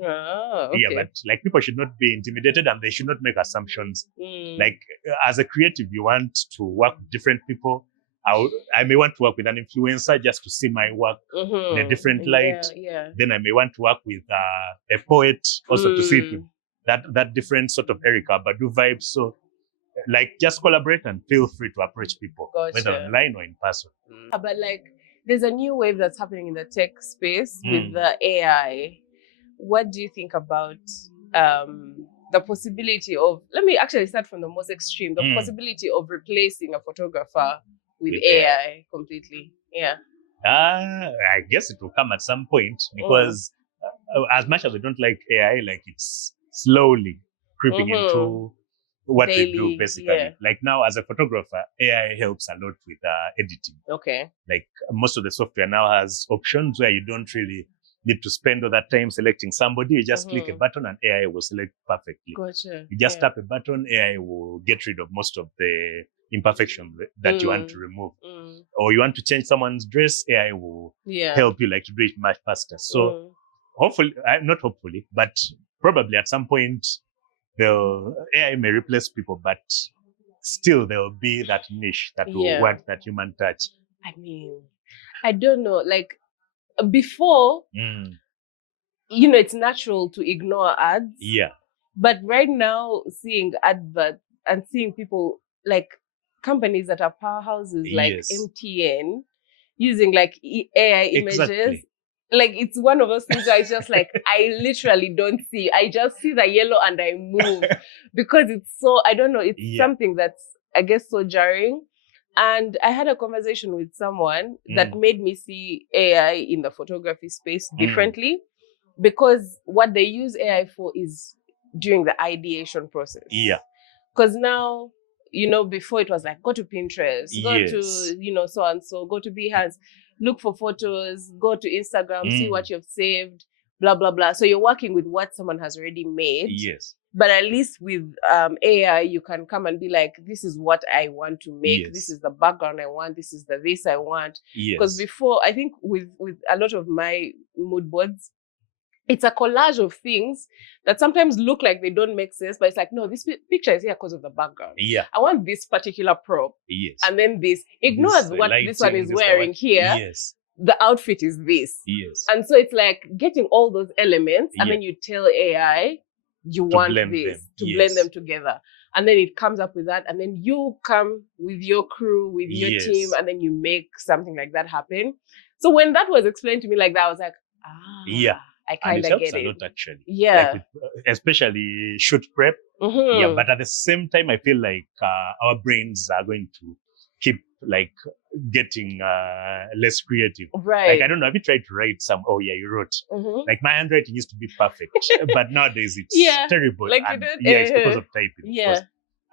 Oh, okay. Yeah, but like, people should not be intimidated and they should not make assumptions. Like, as a creative, you want to work with different people. I may want to work with an influencer just to see my work in a different light. Then I may want to work with a poet also to see it with that different sort of Erykah Badu vibe. So like, just collaborate and feel free to approach people, whether online or in person. But like, there's a new wave that's happening in the tech space with the AI. What do you think about the possibility of, let me actually start from the most extreme, the possibility of replacing a photographer with AI completely? Yeah. I guess it will come at some point because as much as we don't like AI, like, it's slowly creeping into what we do, basically. Like, now, as a photographer, AI helps a lot with editing. Okay. Like, most of the software now has options where you don't really need to spend all that time selecting somebody. You just click a button and AI will select perfectly. Gotcha. You just tap a button, AI will get rid of most of the imperfections that you want to remove. Or you want to change someone's dress, AI will help you, like, to do it much faster. So hopefully, not hopefully, but probably at some point, the AI may replace people, but still there will be that niche that will want that human touch. I mean, I don't know. Like, before, it's natural to ignore ads. Yeah. But right now, seeing adverts and seeing people, like, companies that are powerhouses like MTN using like AI images. Like, it's one of those things where it's just like, I literally don't see. I just see the yellow and I move because it's so, I don't know, it's something that's, I guess, so jarring. And I had a conversation with someone that made me see AI in the photography space differently, because what they use AI for is during the ideation process. Yeah. Because now, before it was like, go to Pinterest, go to, so and so, go to Behance, look for photos, go to Instagram, see what you've saved, blah, blah, blah. So you're working with what someone has already made. Yes. But at least with AI, you can come and be like, this is what I want to make. This is the background I want. This is the this I want. Because before, I think with a lot of my mood boards, it's a collage of things that sometimes look like they don't make sense, but it's like, no, this picture is here because of the background. Yeah. I want this particular prop. Yes. And then this. Ignore what lighting, this one is wearing here. Yes. The outfit is this. Yes. And so it's like getting all those elements, and then you tell AI, you want this, to blend them together. And then it comes up with that. And then you come with your crew, with your team, and then you make something like that happen. So when that was explained to me like that, I was like, I kind of get it. A lot, actually. Yeah. Like, especially shoot prep. Yeah. But at the same time, I feel like our brains are going to keep like getting less creative. Right. Like, I don't know, have you tried to write some, you wrote. Like, my handwriting used to be perfect, but nowadays it's terrible. Like, and, it's because of typing. Yeah.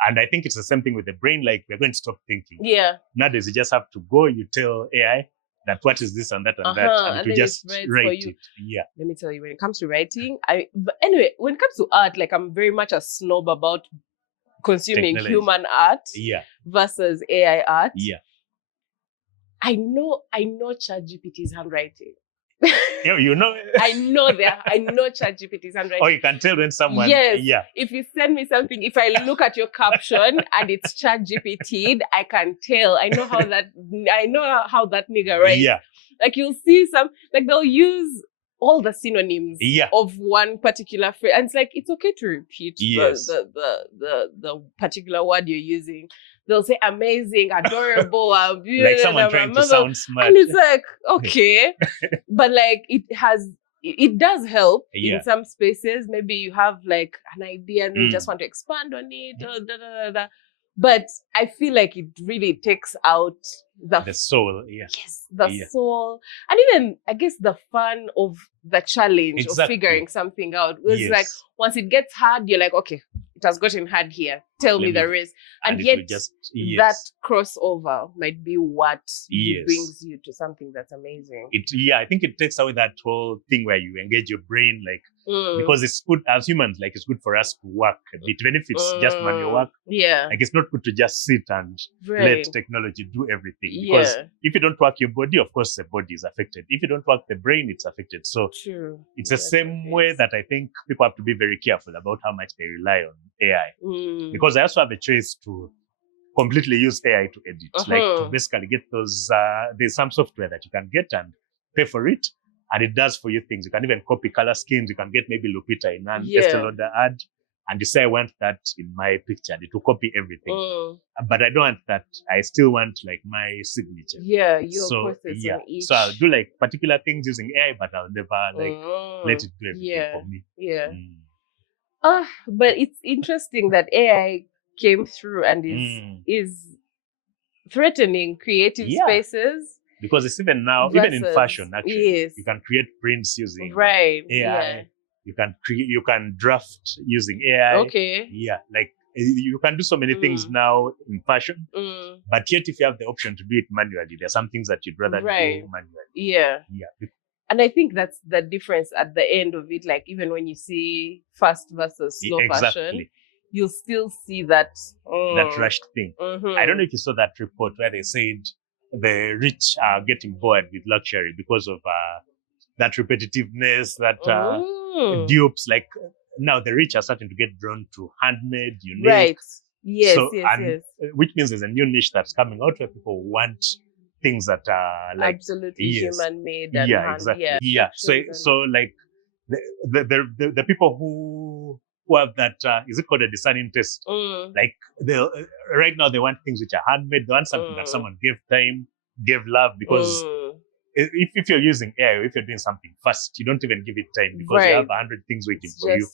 And I think it's the same thing with the brain. Like, we're going to stop thinking. Yeah. Nowadays, you just have to go, you tell AI that what is this and that and that, and to just write it. Yeah. Let me tell you, when it comes to writing, but anyway, when it comes to art, like, I'm very much a snob about consuming human art versus AI art. Yeah. I know ChatGPT's handwriting. Yeah, I know ChatGPT's handwriting. Oh, you can tell when someone. Yes. Yeah. If you send me something, if I look at your caption and it's ChatGPT, I can tell. I know how that nigga writes. Yeah. Like, you'll see like, they'll use all the synonyms of one particular phrase, and it's like, it's okay to repeat the particular word you're using. They'll say amazing, adorable, like someone trying to sound smart. And it's like, okay. But like, it does help in some spaces. Maybe you have like an idea and you just want to expand on it. But I feel like it really takes out the soul. Yes, the soul, and even I guess the fun of the challenge of figuring something out. It was like once it gets hard, you're like, okay, it has gotten hard here. Tell me the rest. And yet that crossover might be what brings you to something that's amazing. I think it takes away that whole thing where you engage your brain, like because it's good as humans, like it's good for us to work a bit, even if it's just manual work. Like it's not good to just sit and let technology do everything. Because if you don't work your body, of course the body is affected. If you don't work the brain, it's affected. So it's the same way that I think people have to be very careful about how much they rely on AI. Because I also have a choice to completely use AI to edit, like to basically get those, there's some software that you can get and pay for it. And it does for you things. You can even copy color schemes. You can get maybe Lupita in an Estee Lauder ad and you say, I want that in my picture. And it will copy everything. But I don't want that. I still want like my signature. Your process on each. So I'll do like particular things using AI, but I'll never like let it do everything for me. But it's interesting that AI came through and is threatening creative spaces. Because it's even now, even in fashion, actually, you can create prints using AI. You can create, you can draft using AI. Like you can do so many things now in fashion. But yet, if you have the option to do it manually, there are some things that you'd rather do manually. And I think that's the difference at the end of it. Like even when you see fast versus slow fashion, you'll still see that that rushed thing. I don't know if you saw that report where they said the rich are getting bored with luxury because of that repetitiveness, that dupes. Like now the rich are starting to get drawn to handmade, unique. Which means there's a new niche that's coming out where people want things that are like absolutely human made. And So like the people who have that, is it called a discerning taste? Like right now they want things which are handmade. They want something that someone gave time, gave love, because if you're using AI, or if you're doing something fast, you don't even give it time because you have 100 things waiting for you.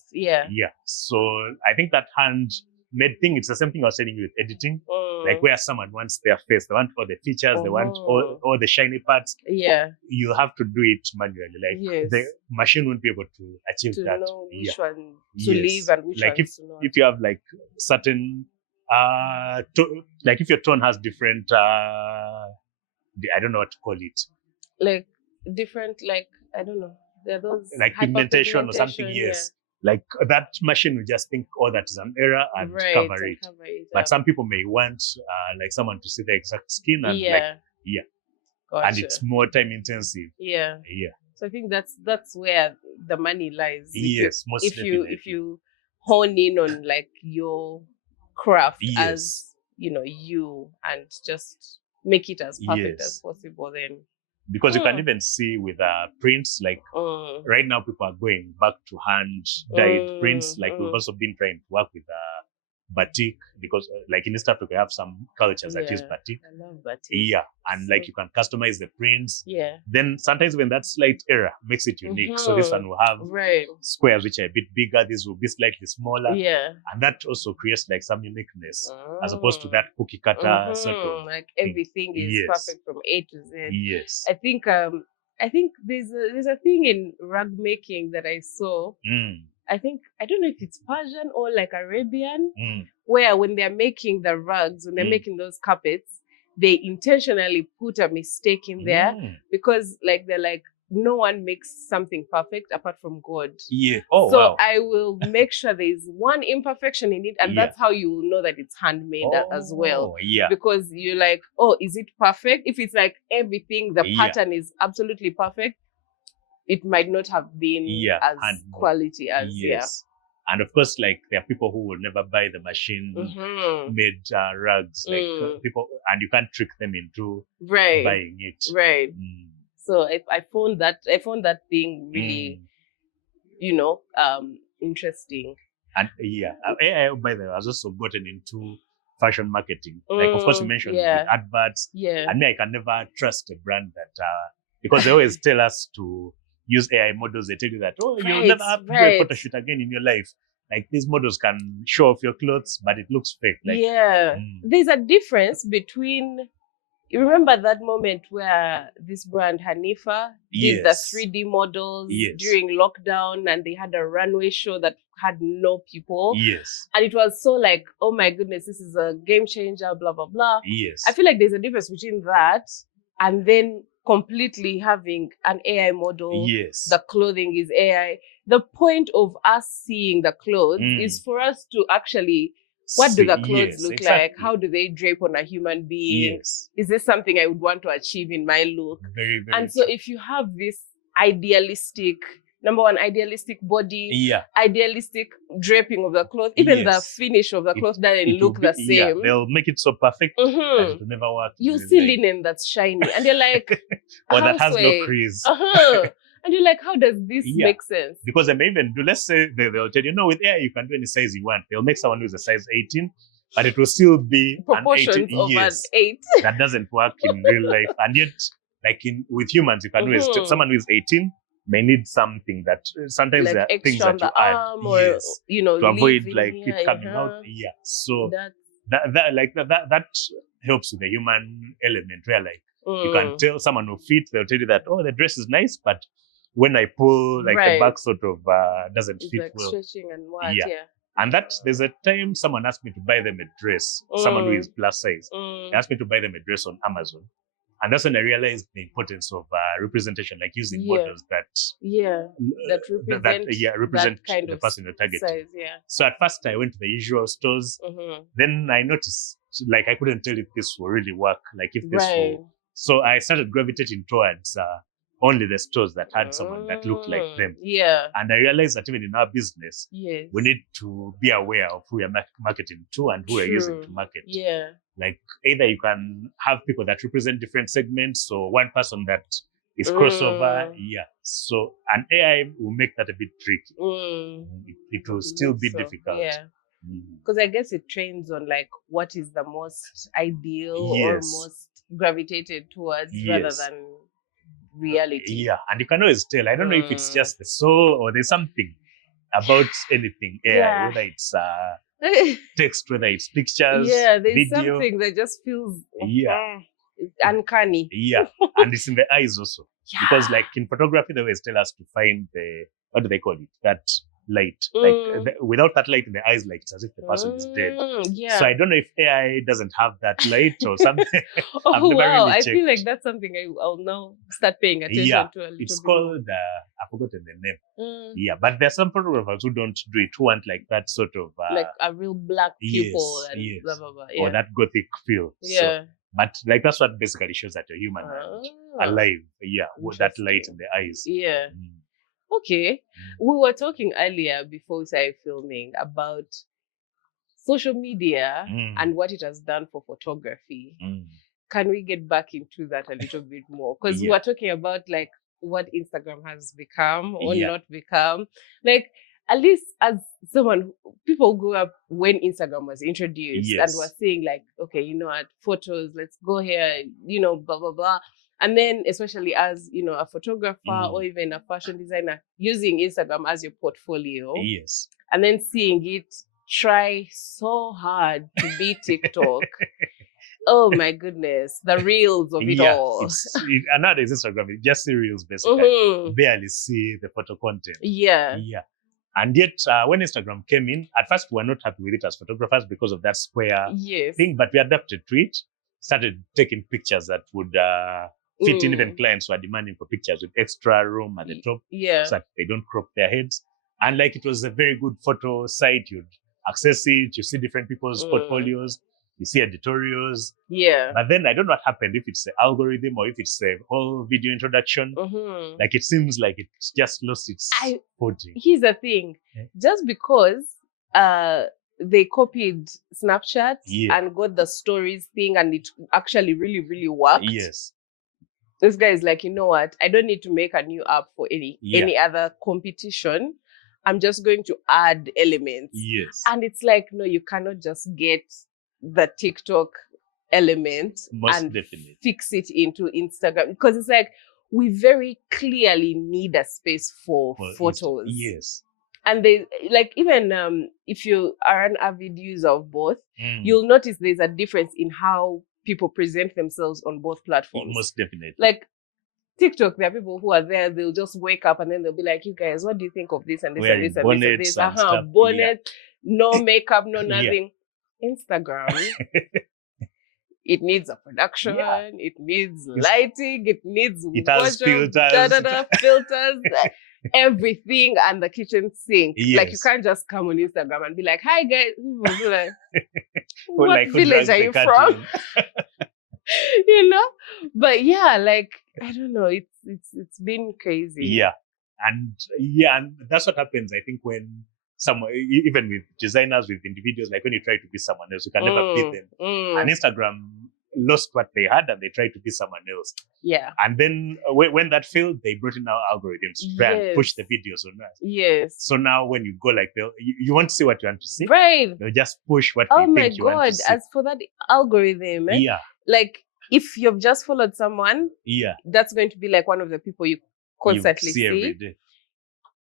So I think that handmade thing, it's the same thing I was telling you with editing, like where someone wants their face, they want all the features, they want all the shiny parts. You have to do it manually. Like the machine won't be able to achieve that. Know which one to leave and which like ones to not. If you have like certain like if your tone has different I don't know what to call it. Like different, like I don't know. There are those like pigmentation or something. Like that machine will just think, oh, that is an error and cover it. But some people may want like someone to see the exact skin and and it's more time intensive. So I think that's where the money lies. If you hone in on like your craft as you and just make it as perfect as possible, then because you can even see with prints, like right now people are going back to hand dyed prints. Like we've also been trying to work with batik, because like in East Africa we have some cultures that use batik. I love batik. And like you can customize the prints. Then sometimes when that slight error makes it unique. So this one will have squares which are a bit bigger, this will be slightly smaller. And that also creates like some uniqueness as opposed to that cookie cutter sort of like everything is perfect from A to Z. I think there's a thing in rug making that I saw. I don't know if it's Persian or like Arabian, where when they're making the rugs, when they're making those carpets, they intentionally put a mistake in there because like they're like, no one makes something perfect apart from God. I will make sure there's one imperfection in it, and that's how you will know that it's handmade as well. Because you're like, oh, is it perfect? If it's like everything, the pattern is absolutely perfect, it might not have been as quality as And of course, like there are people who will never buy the machine made rugs, like people, and you can't trick them into buying it. So I found that thing really, interesting. And AI, by the way, has also gotten into fashion marketing. Like of course you mentioned with adverts. And me, I can never trust a brand that because they always tell us to use AI models. They tell you that, you'll never have to do a photo shoot again in your life. like these models can show off your clothes, but it looks fake. Like, there's a difference between. You remember that moment where this brand Hanifa did the 3D models during lockdown, and they had a runway show that had no people. Yes. And it was so like, oh my goodness, this is a game changer, blah, blah, blah. Yes. I feel like there's a difference between that and then completely having an AI model. Yes. The clothing is AI. The point of us seeing the clothes is for us to actually, what do the clothes look like? How do they drape on a human being? Yes. Is this something I would want to achieve in my look? Very, very and so if you have this idealistic, number one, idealistic body, idealistic draping of the clothes, even the finish of the clothes doesn't look the same. Yeah, they'll make it so perfect that it will never work. You see linen that's shiny and you're like, or that has no crease. And you're like, how does this make sense? Because they may even do, let's say they'll tell you, no, with AI, you can do any size you want. They'll make someone who's a size 18, but it will still be proportions an 18. Of an 8. That doesn't work in real life. And yet, like with humans, you can do it. Someone who is 18 may need something that sometimes like there are things that you add. Or, to avoid like it coming out. Yeah. So that helps with the human element where like you can tell someone who fit, they'll tell you that, oh, the dress is nice, but when I pull, like the back sort of doesn't fit like well. Stretching and what, And there's a time someone asked me to buy them a dress, someone who is plus size. They asked me to buy them a dress on Amazon. And that's when I realized the importance of representation, like using models that represent that kind the of person you're targeting. Size, So at first I went to the usual stores. Then I noticed, like, I couldn't tell if this will really work, like if this will. So I started gravitating towards only the stores that had someone that looked like them. And I realized that even in our business, we need to be aware of who we're marketing to and who we're using to market. Like either you can have people that represent different segments, or one person that is crossover. So an AI will make that a bit tricky. It will still be difficult. Because I guess it trains on like what is the most ideal or most gravitated towards rather than reality. And you can always tell. I don't know if it's just the soul or there's something about anything AI, whether it's text, whether it's pictures, there's video. something that just feels uncanny. And it's in the eyes also. Because like in photography, they always tell us to find what do they call it? That light. Like without that light in the eyes, like it's as if the person is dead. So I don't know if AI doesn't have that light or something. Really I feel like that's something I'll now start paying attention to a little it's bit called I've forgotten the name. But there's some photographers who don't do it, who want like that sort of like a real black pupil and blah blah blah. Or that gothic feel. But like that's what basically shows that you're human and alive. With that light in the eyes. Okay. We were talking earlier before we started filming about social media and what it has done for photography. Can we get back into that a little bit more? Because we were talking about like what Instagram has become or not become. Like at least as someone, people grew up when Instagram was introduced and were saying like, okay, you know what, photos, let's go here, you know, blah, blah, blah. And then especially as, you know, a photographer or even a fashion designer using Instagram as your portfolio. And then seeing it try so hard to be TikTok. Oh my goodness, the reels of it all. Nowadays Instagram, you just see reels basically. Barely see the photo content. And yet, when Instagram came in, at first we were not happy with it as photographers because of that square thing, but we adapted to it, started taking pictures that would fit in. Even clients were demanding for pictures with extra room at the top so that they don't crop their heads. And like it was a very good photo site, you'd access it, you see different people's portfolios, you see editorials. But then I don't know what happened, if it's the algorithm or if it's the whole video introduction. Like it seems like it's just lost its footing. Here's the thing. Just because they copied Snapchat and got the stories thing and it actually really, really worked. This guy is like, you know what? I don't need to make a new app for any other competition. I'm just going to add elements. And it's like, no, you cannot just get the TikTok element fix it into Instagram, because it's like we very clearly need a space for photos. And they like, even if you are an avid user of both, you'll notice there's a difference in how people present themselves on both platforms. Most definitely. Like TikTok, there are people who are there, they'll just wake up and then they'll be like, you guys, what do you think of this and this Wearing and this and bonnets this and and this? stuff. Bonnet, no makeup, no nothing. Instagram, it needs a production, it needs lighting, it needs has filters, filters, everything, and the kitchen sink. Like, you can't just come on Instagram and be like, hi guys, like, what like, village are you from? You know? But yeah, like, I don't know, it's been crazy. And that's what happens, I think, when someone, even with designers, with individuals, like when you try to be someone else, you can never be them. And Instagram lost what they had and they tried to be someone else. And then when that failed, they brought in our algorithms to try and push the videos on us. So now when you go like, you want to see what you want to see. Right. They'll just push what they think you want to see. As for that algorithm, like, if you've just followed someone, that's going to be like one of the people you constantly see every day.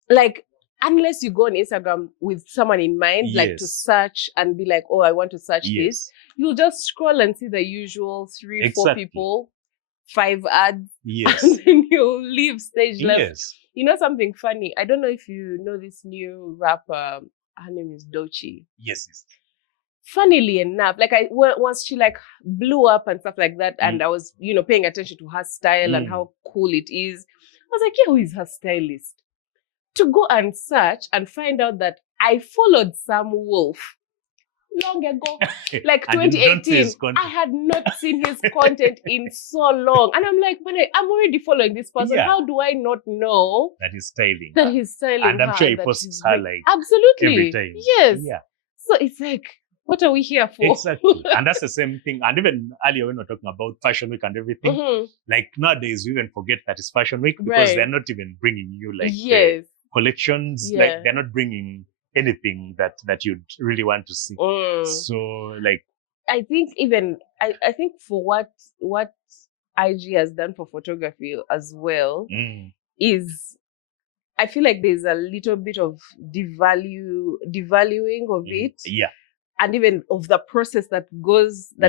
Like, unless you go on Instagram with someone in mind, like to search and be like, oh, I want to search this, you'll just scroll and see the usual 3-4 people, 5 ads, and then you'll leave stage left. You know something funny? I don't know if you know this new rapper. Her name is Doechii. Yes. Funnily enough, like, once she like blew up and stuff like that, and I was, paying attention to her style and how cool it is, I was like, who is her stylist? To go and search and find out that I followed Sam Wolf long ago, like 2018. I had not seen his content in so long. And I'm like, but I'm already following this person. How do I not know that he's styling And I'm sure he posts her like absolutely every time. Yes. So it's like, what are we here for? Exactly. And that's the same thing. And even earlier when we were talking about Fashion Week and everything, like nowadays we even forget that it's Fashion Week because they're not even bringing you like collections. Like, they're not bringing anything that you'd really want to see. So like, I think even I think for what IG has done for photography as well is, I feel like there's a little bit of devaluing of it. And even of the process that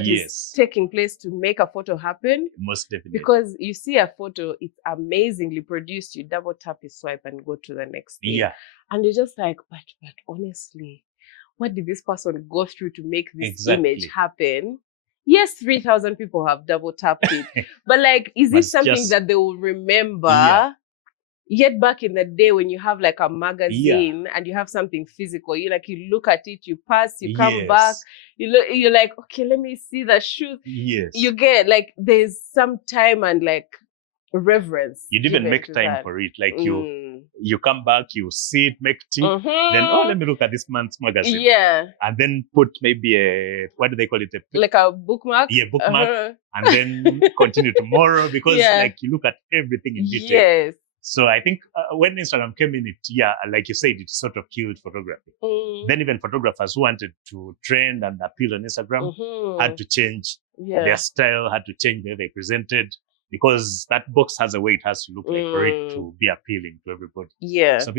is taking place to make a photo happen. Most definitely. Because you see a photo, it's amazingly produced. You double tap, you swipe, and go to the next thing. And you're just like, but honestly, what did this person go through to make this image happen? Yes, 3,000 people have double tapped it. But like, is this something that they will remember? Yet back in the day when you have like a magazine and you have something physical, you look at it, you pass, you come back, you're like, okay, let me see the shoot. You get like, there's some time and like reverence. You'd even make time for it. Like you come back, you see it, make tea, then let me look at this month's magazine. And then put maybe what do they call it? Like a bookmark? Bookmark. And then continue tomorrow because like you look at everything in detail. So I think when Instagram came in, like you said, it sort of killed photography. Then even photographers who wanted to trend and appeal on Instagram had to change their style, had to change the way they presented, because that box has a way it has to look like for it to be appealing to everybody. So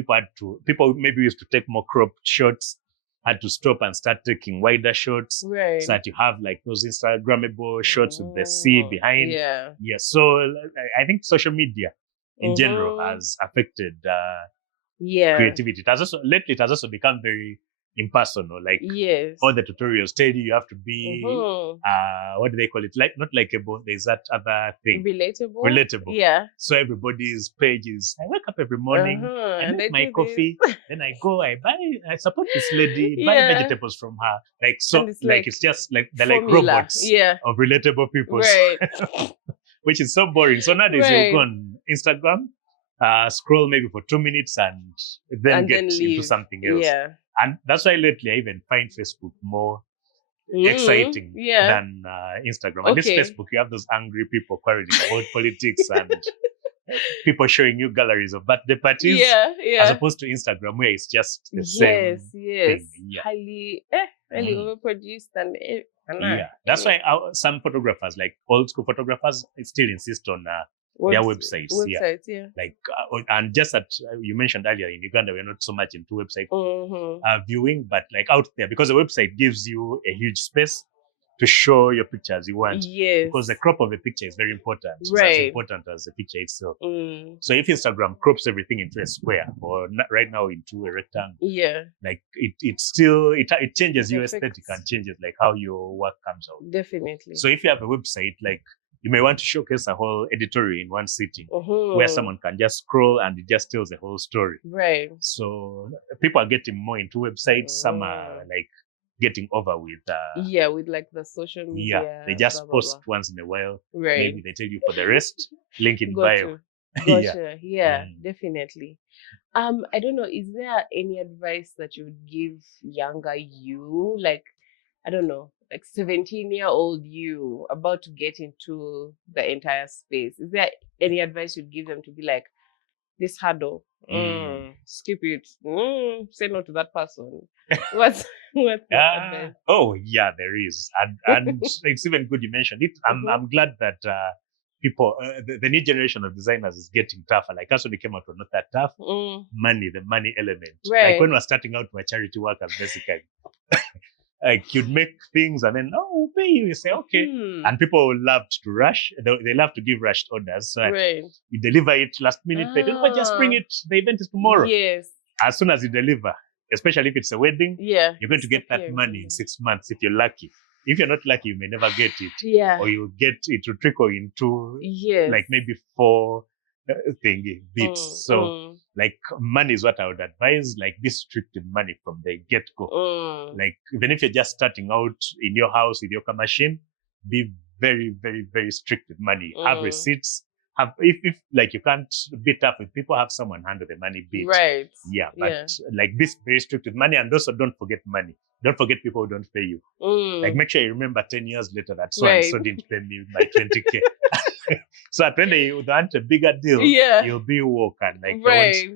people maybe used to take more cropped shots, had to stop and start taking wider shots, so that you have like those Instagrammable shots with the sea behind. So I think social media in general has affected creativity. Lately it has also become very impersonal. Like all the tutorials tell you have to be what do they call it? Like, not likeable. There's that other thing. Relatable. So everybody's page is, I wake up every morning, I make my coffee, then I go, I support this lady, buy vegetables from her. Like, so like it's just like they're like robots of relatable people. Which is so boring. So nowadays you go on Instagram, scroll maybe for 2 minutes and then get into something else. And that's why lately I even find Facebook more exciting than Instagram. At least Facebook, you have those angry people quarreling about politics and people showing you galleries of birthday parties, as opposed to Instagram where it's just the same thing. Highly overproduced and that's why some photographers, like old school photographers, still insist on Their websites. Websites, yeah. Like, and just that you mentioned earlier in Uganda, we're not so much into website viewing, but like out there, because the website gives you a huge space to show your pictures you want. Yes. Because the crop of a picture is very important. Right. It's as important as the picture itself. So if Instagram crops everything into a square, or right now into a rectangle, like it still changes your aesthetic and changes like how your work comes out. Definitely. So if you have a website, like you may want to showcase a whole editorial in one sitting where someone can just scroll and it just tells the whole story. Right. So people are getting more into websites. Some are like getting over with with like the social media. They just post once in a while. Right. Maybe they tell you for the rest, link in bio. Gotcha. Definitely. I don't know, is there any advice that you would give younger you, like, I don't know, like 17-year-old you about to get into the entire space? Is there any advice you'd give them to be like, this hurdle, skip it, say no to that person? What's the advice? Oh yeah, there is, and it's even good you mentioned it. I'm glad that people, the new generation of designers is getting tougher. Like us when we came out, we're not that tough. The money element. Right. Like when we're starting out, we're charity workers basically. Like you'd make things and then we'll pay you. You say okay, and people loved to rush. They love to give rushed orders. So you deliver it last minute. They don't just bring it. The event is tomorrow. Yes. As soon as you deliver, especially if it's a wedding, you're going to get that money in 6 months if you're lucky. If you're not lucky, you may never get it. Yeah. Or you'll get it to trickle into like maybe 4 bits. So like money is what I would advise. Like be strict with money from the get-go. Like even if you're just starting out in your house with your machine, be very, very, very strict with money. Have receipts. Have if like you can't be tough with people, have someone handle the money bit. Right. Yeah, but like be very strict with money, and also don't forget money. Don't forget people who don't pay you. Like make sure you remember 10 years later that so and so didn't pay me my 20K. So at when they want a bigger deal, you'll be woke and like they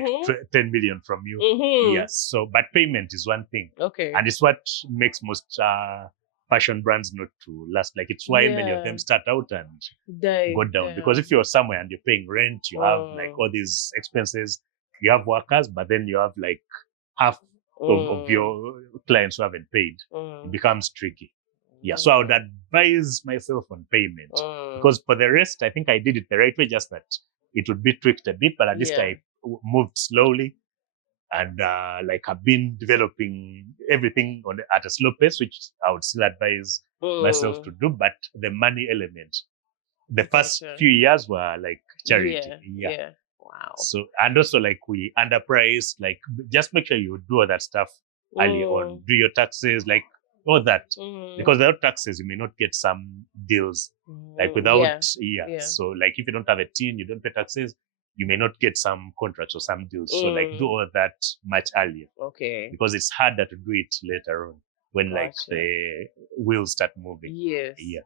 won't take 10 million from you. Yes. So, but payment is one thing. Okay. And it's what makes most fashion brands not to last. Like it's why many of them start out and go down. Because if you're somewhere and you're paying rent, you have like all these expenses, you have workers, but then you have like half of your clients who haven't paid. It becomes tricky. Yeah, so I would advise myself on payment because for the rest, I think I did it the right way, just that it would be tweaked a bit, but at least I moved slowly and like I've been developing everything at a slow pace, which I would still advise myself to do. But the money element, the first few years were like charity. Yeah. Wow. So, and also like we underpriced, like just make sure you do all that stuff early on, do your taxes, like all that, because without taxes, you may not get some deals, like without, So like if you don't have a team, you don't pay taxes, you may not get some contracts or some deals. So like do all that much earlier. Okay. Because it's harder to do it later on when like the wheels start moving. Yes. Yeah.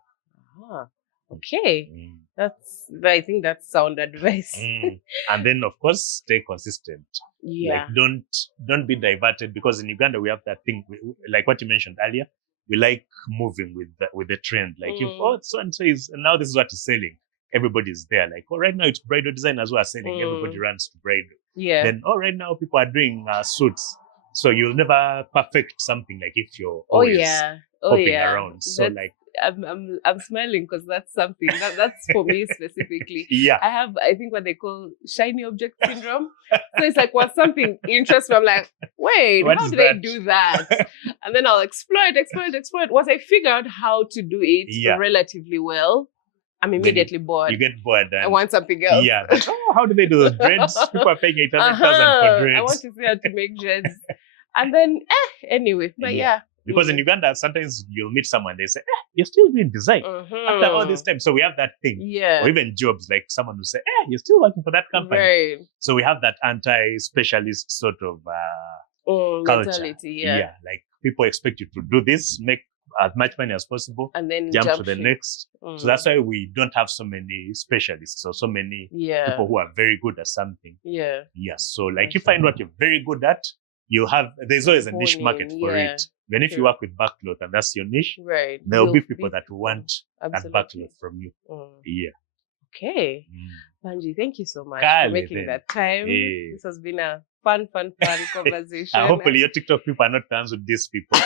Okay. I think that's sound advice. And then of course, stay consistent. Yeah. Like don't be diverted, because in Uganda we have that thing, like what you mentioned earlier. We like moving with the trend. Like if so and so is, and now this is what is selling, everybody's there. Like right now it's bridal designers who are selling. Everybody runs to bridal. Yeah. Then right now people are doing suits. So you'll never perfect something like if you're always hopping around. So like I'm smiling because that's something that's for me specifically. I think what they call shiny object syndrome. So it's like when something interests me, I'm like, wait, how do they do that? And then I'll explore it. Once I figure out how to do it relatively well, I'm immediately bored. You get bored. I want something else. Yeah. Like, how do they do those dreads? People are paying 800,000 for dreads. I want to see how to make dreads. And then, anyway, but Because in Uganda, sometimes you'll meet someone, they say, you're still doing design after all this time. So we have that thing. Yeah. Or even jobs, like someone will say, you're still working for that company. Right. So we have that anti-specialist sort of culture. Mentality, Like people expect you to do this, make as much money as possible, and then jump to the next. So that's why we don't have so many specialists or so many people who are very good at something. Yeah. So like you find what you're very good at, there's always a niche market for it. Then if you work with backcloth and that's your niche, there'll be people that want that backcloth from you. Okay. Banji, thank you so much Kale, for making then. that time. Hey. This has been a fun conversation. Hopefully your TikTok people are not friends with these people.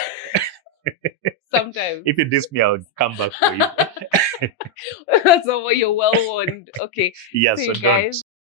Sometimes. If you diss me, I'll come back for you. So you're well warned. Okay. Yes, See so you guys. don't.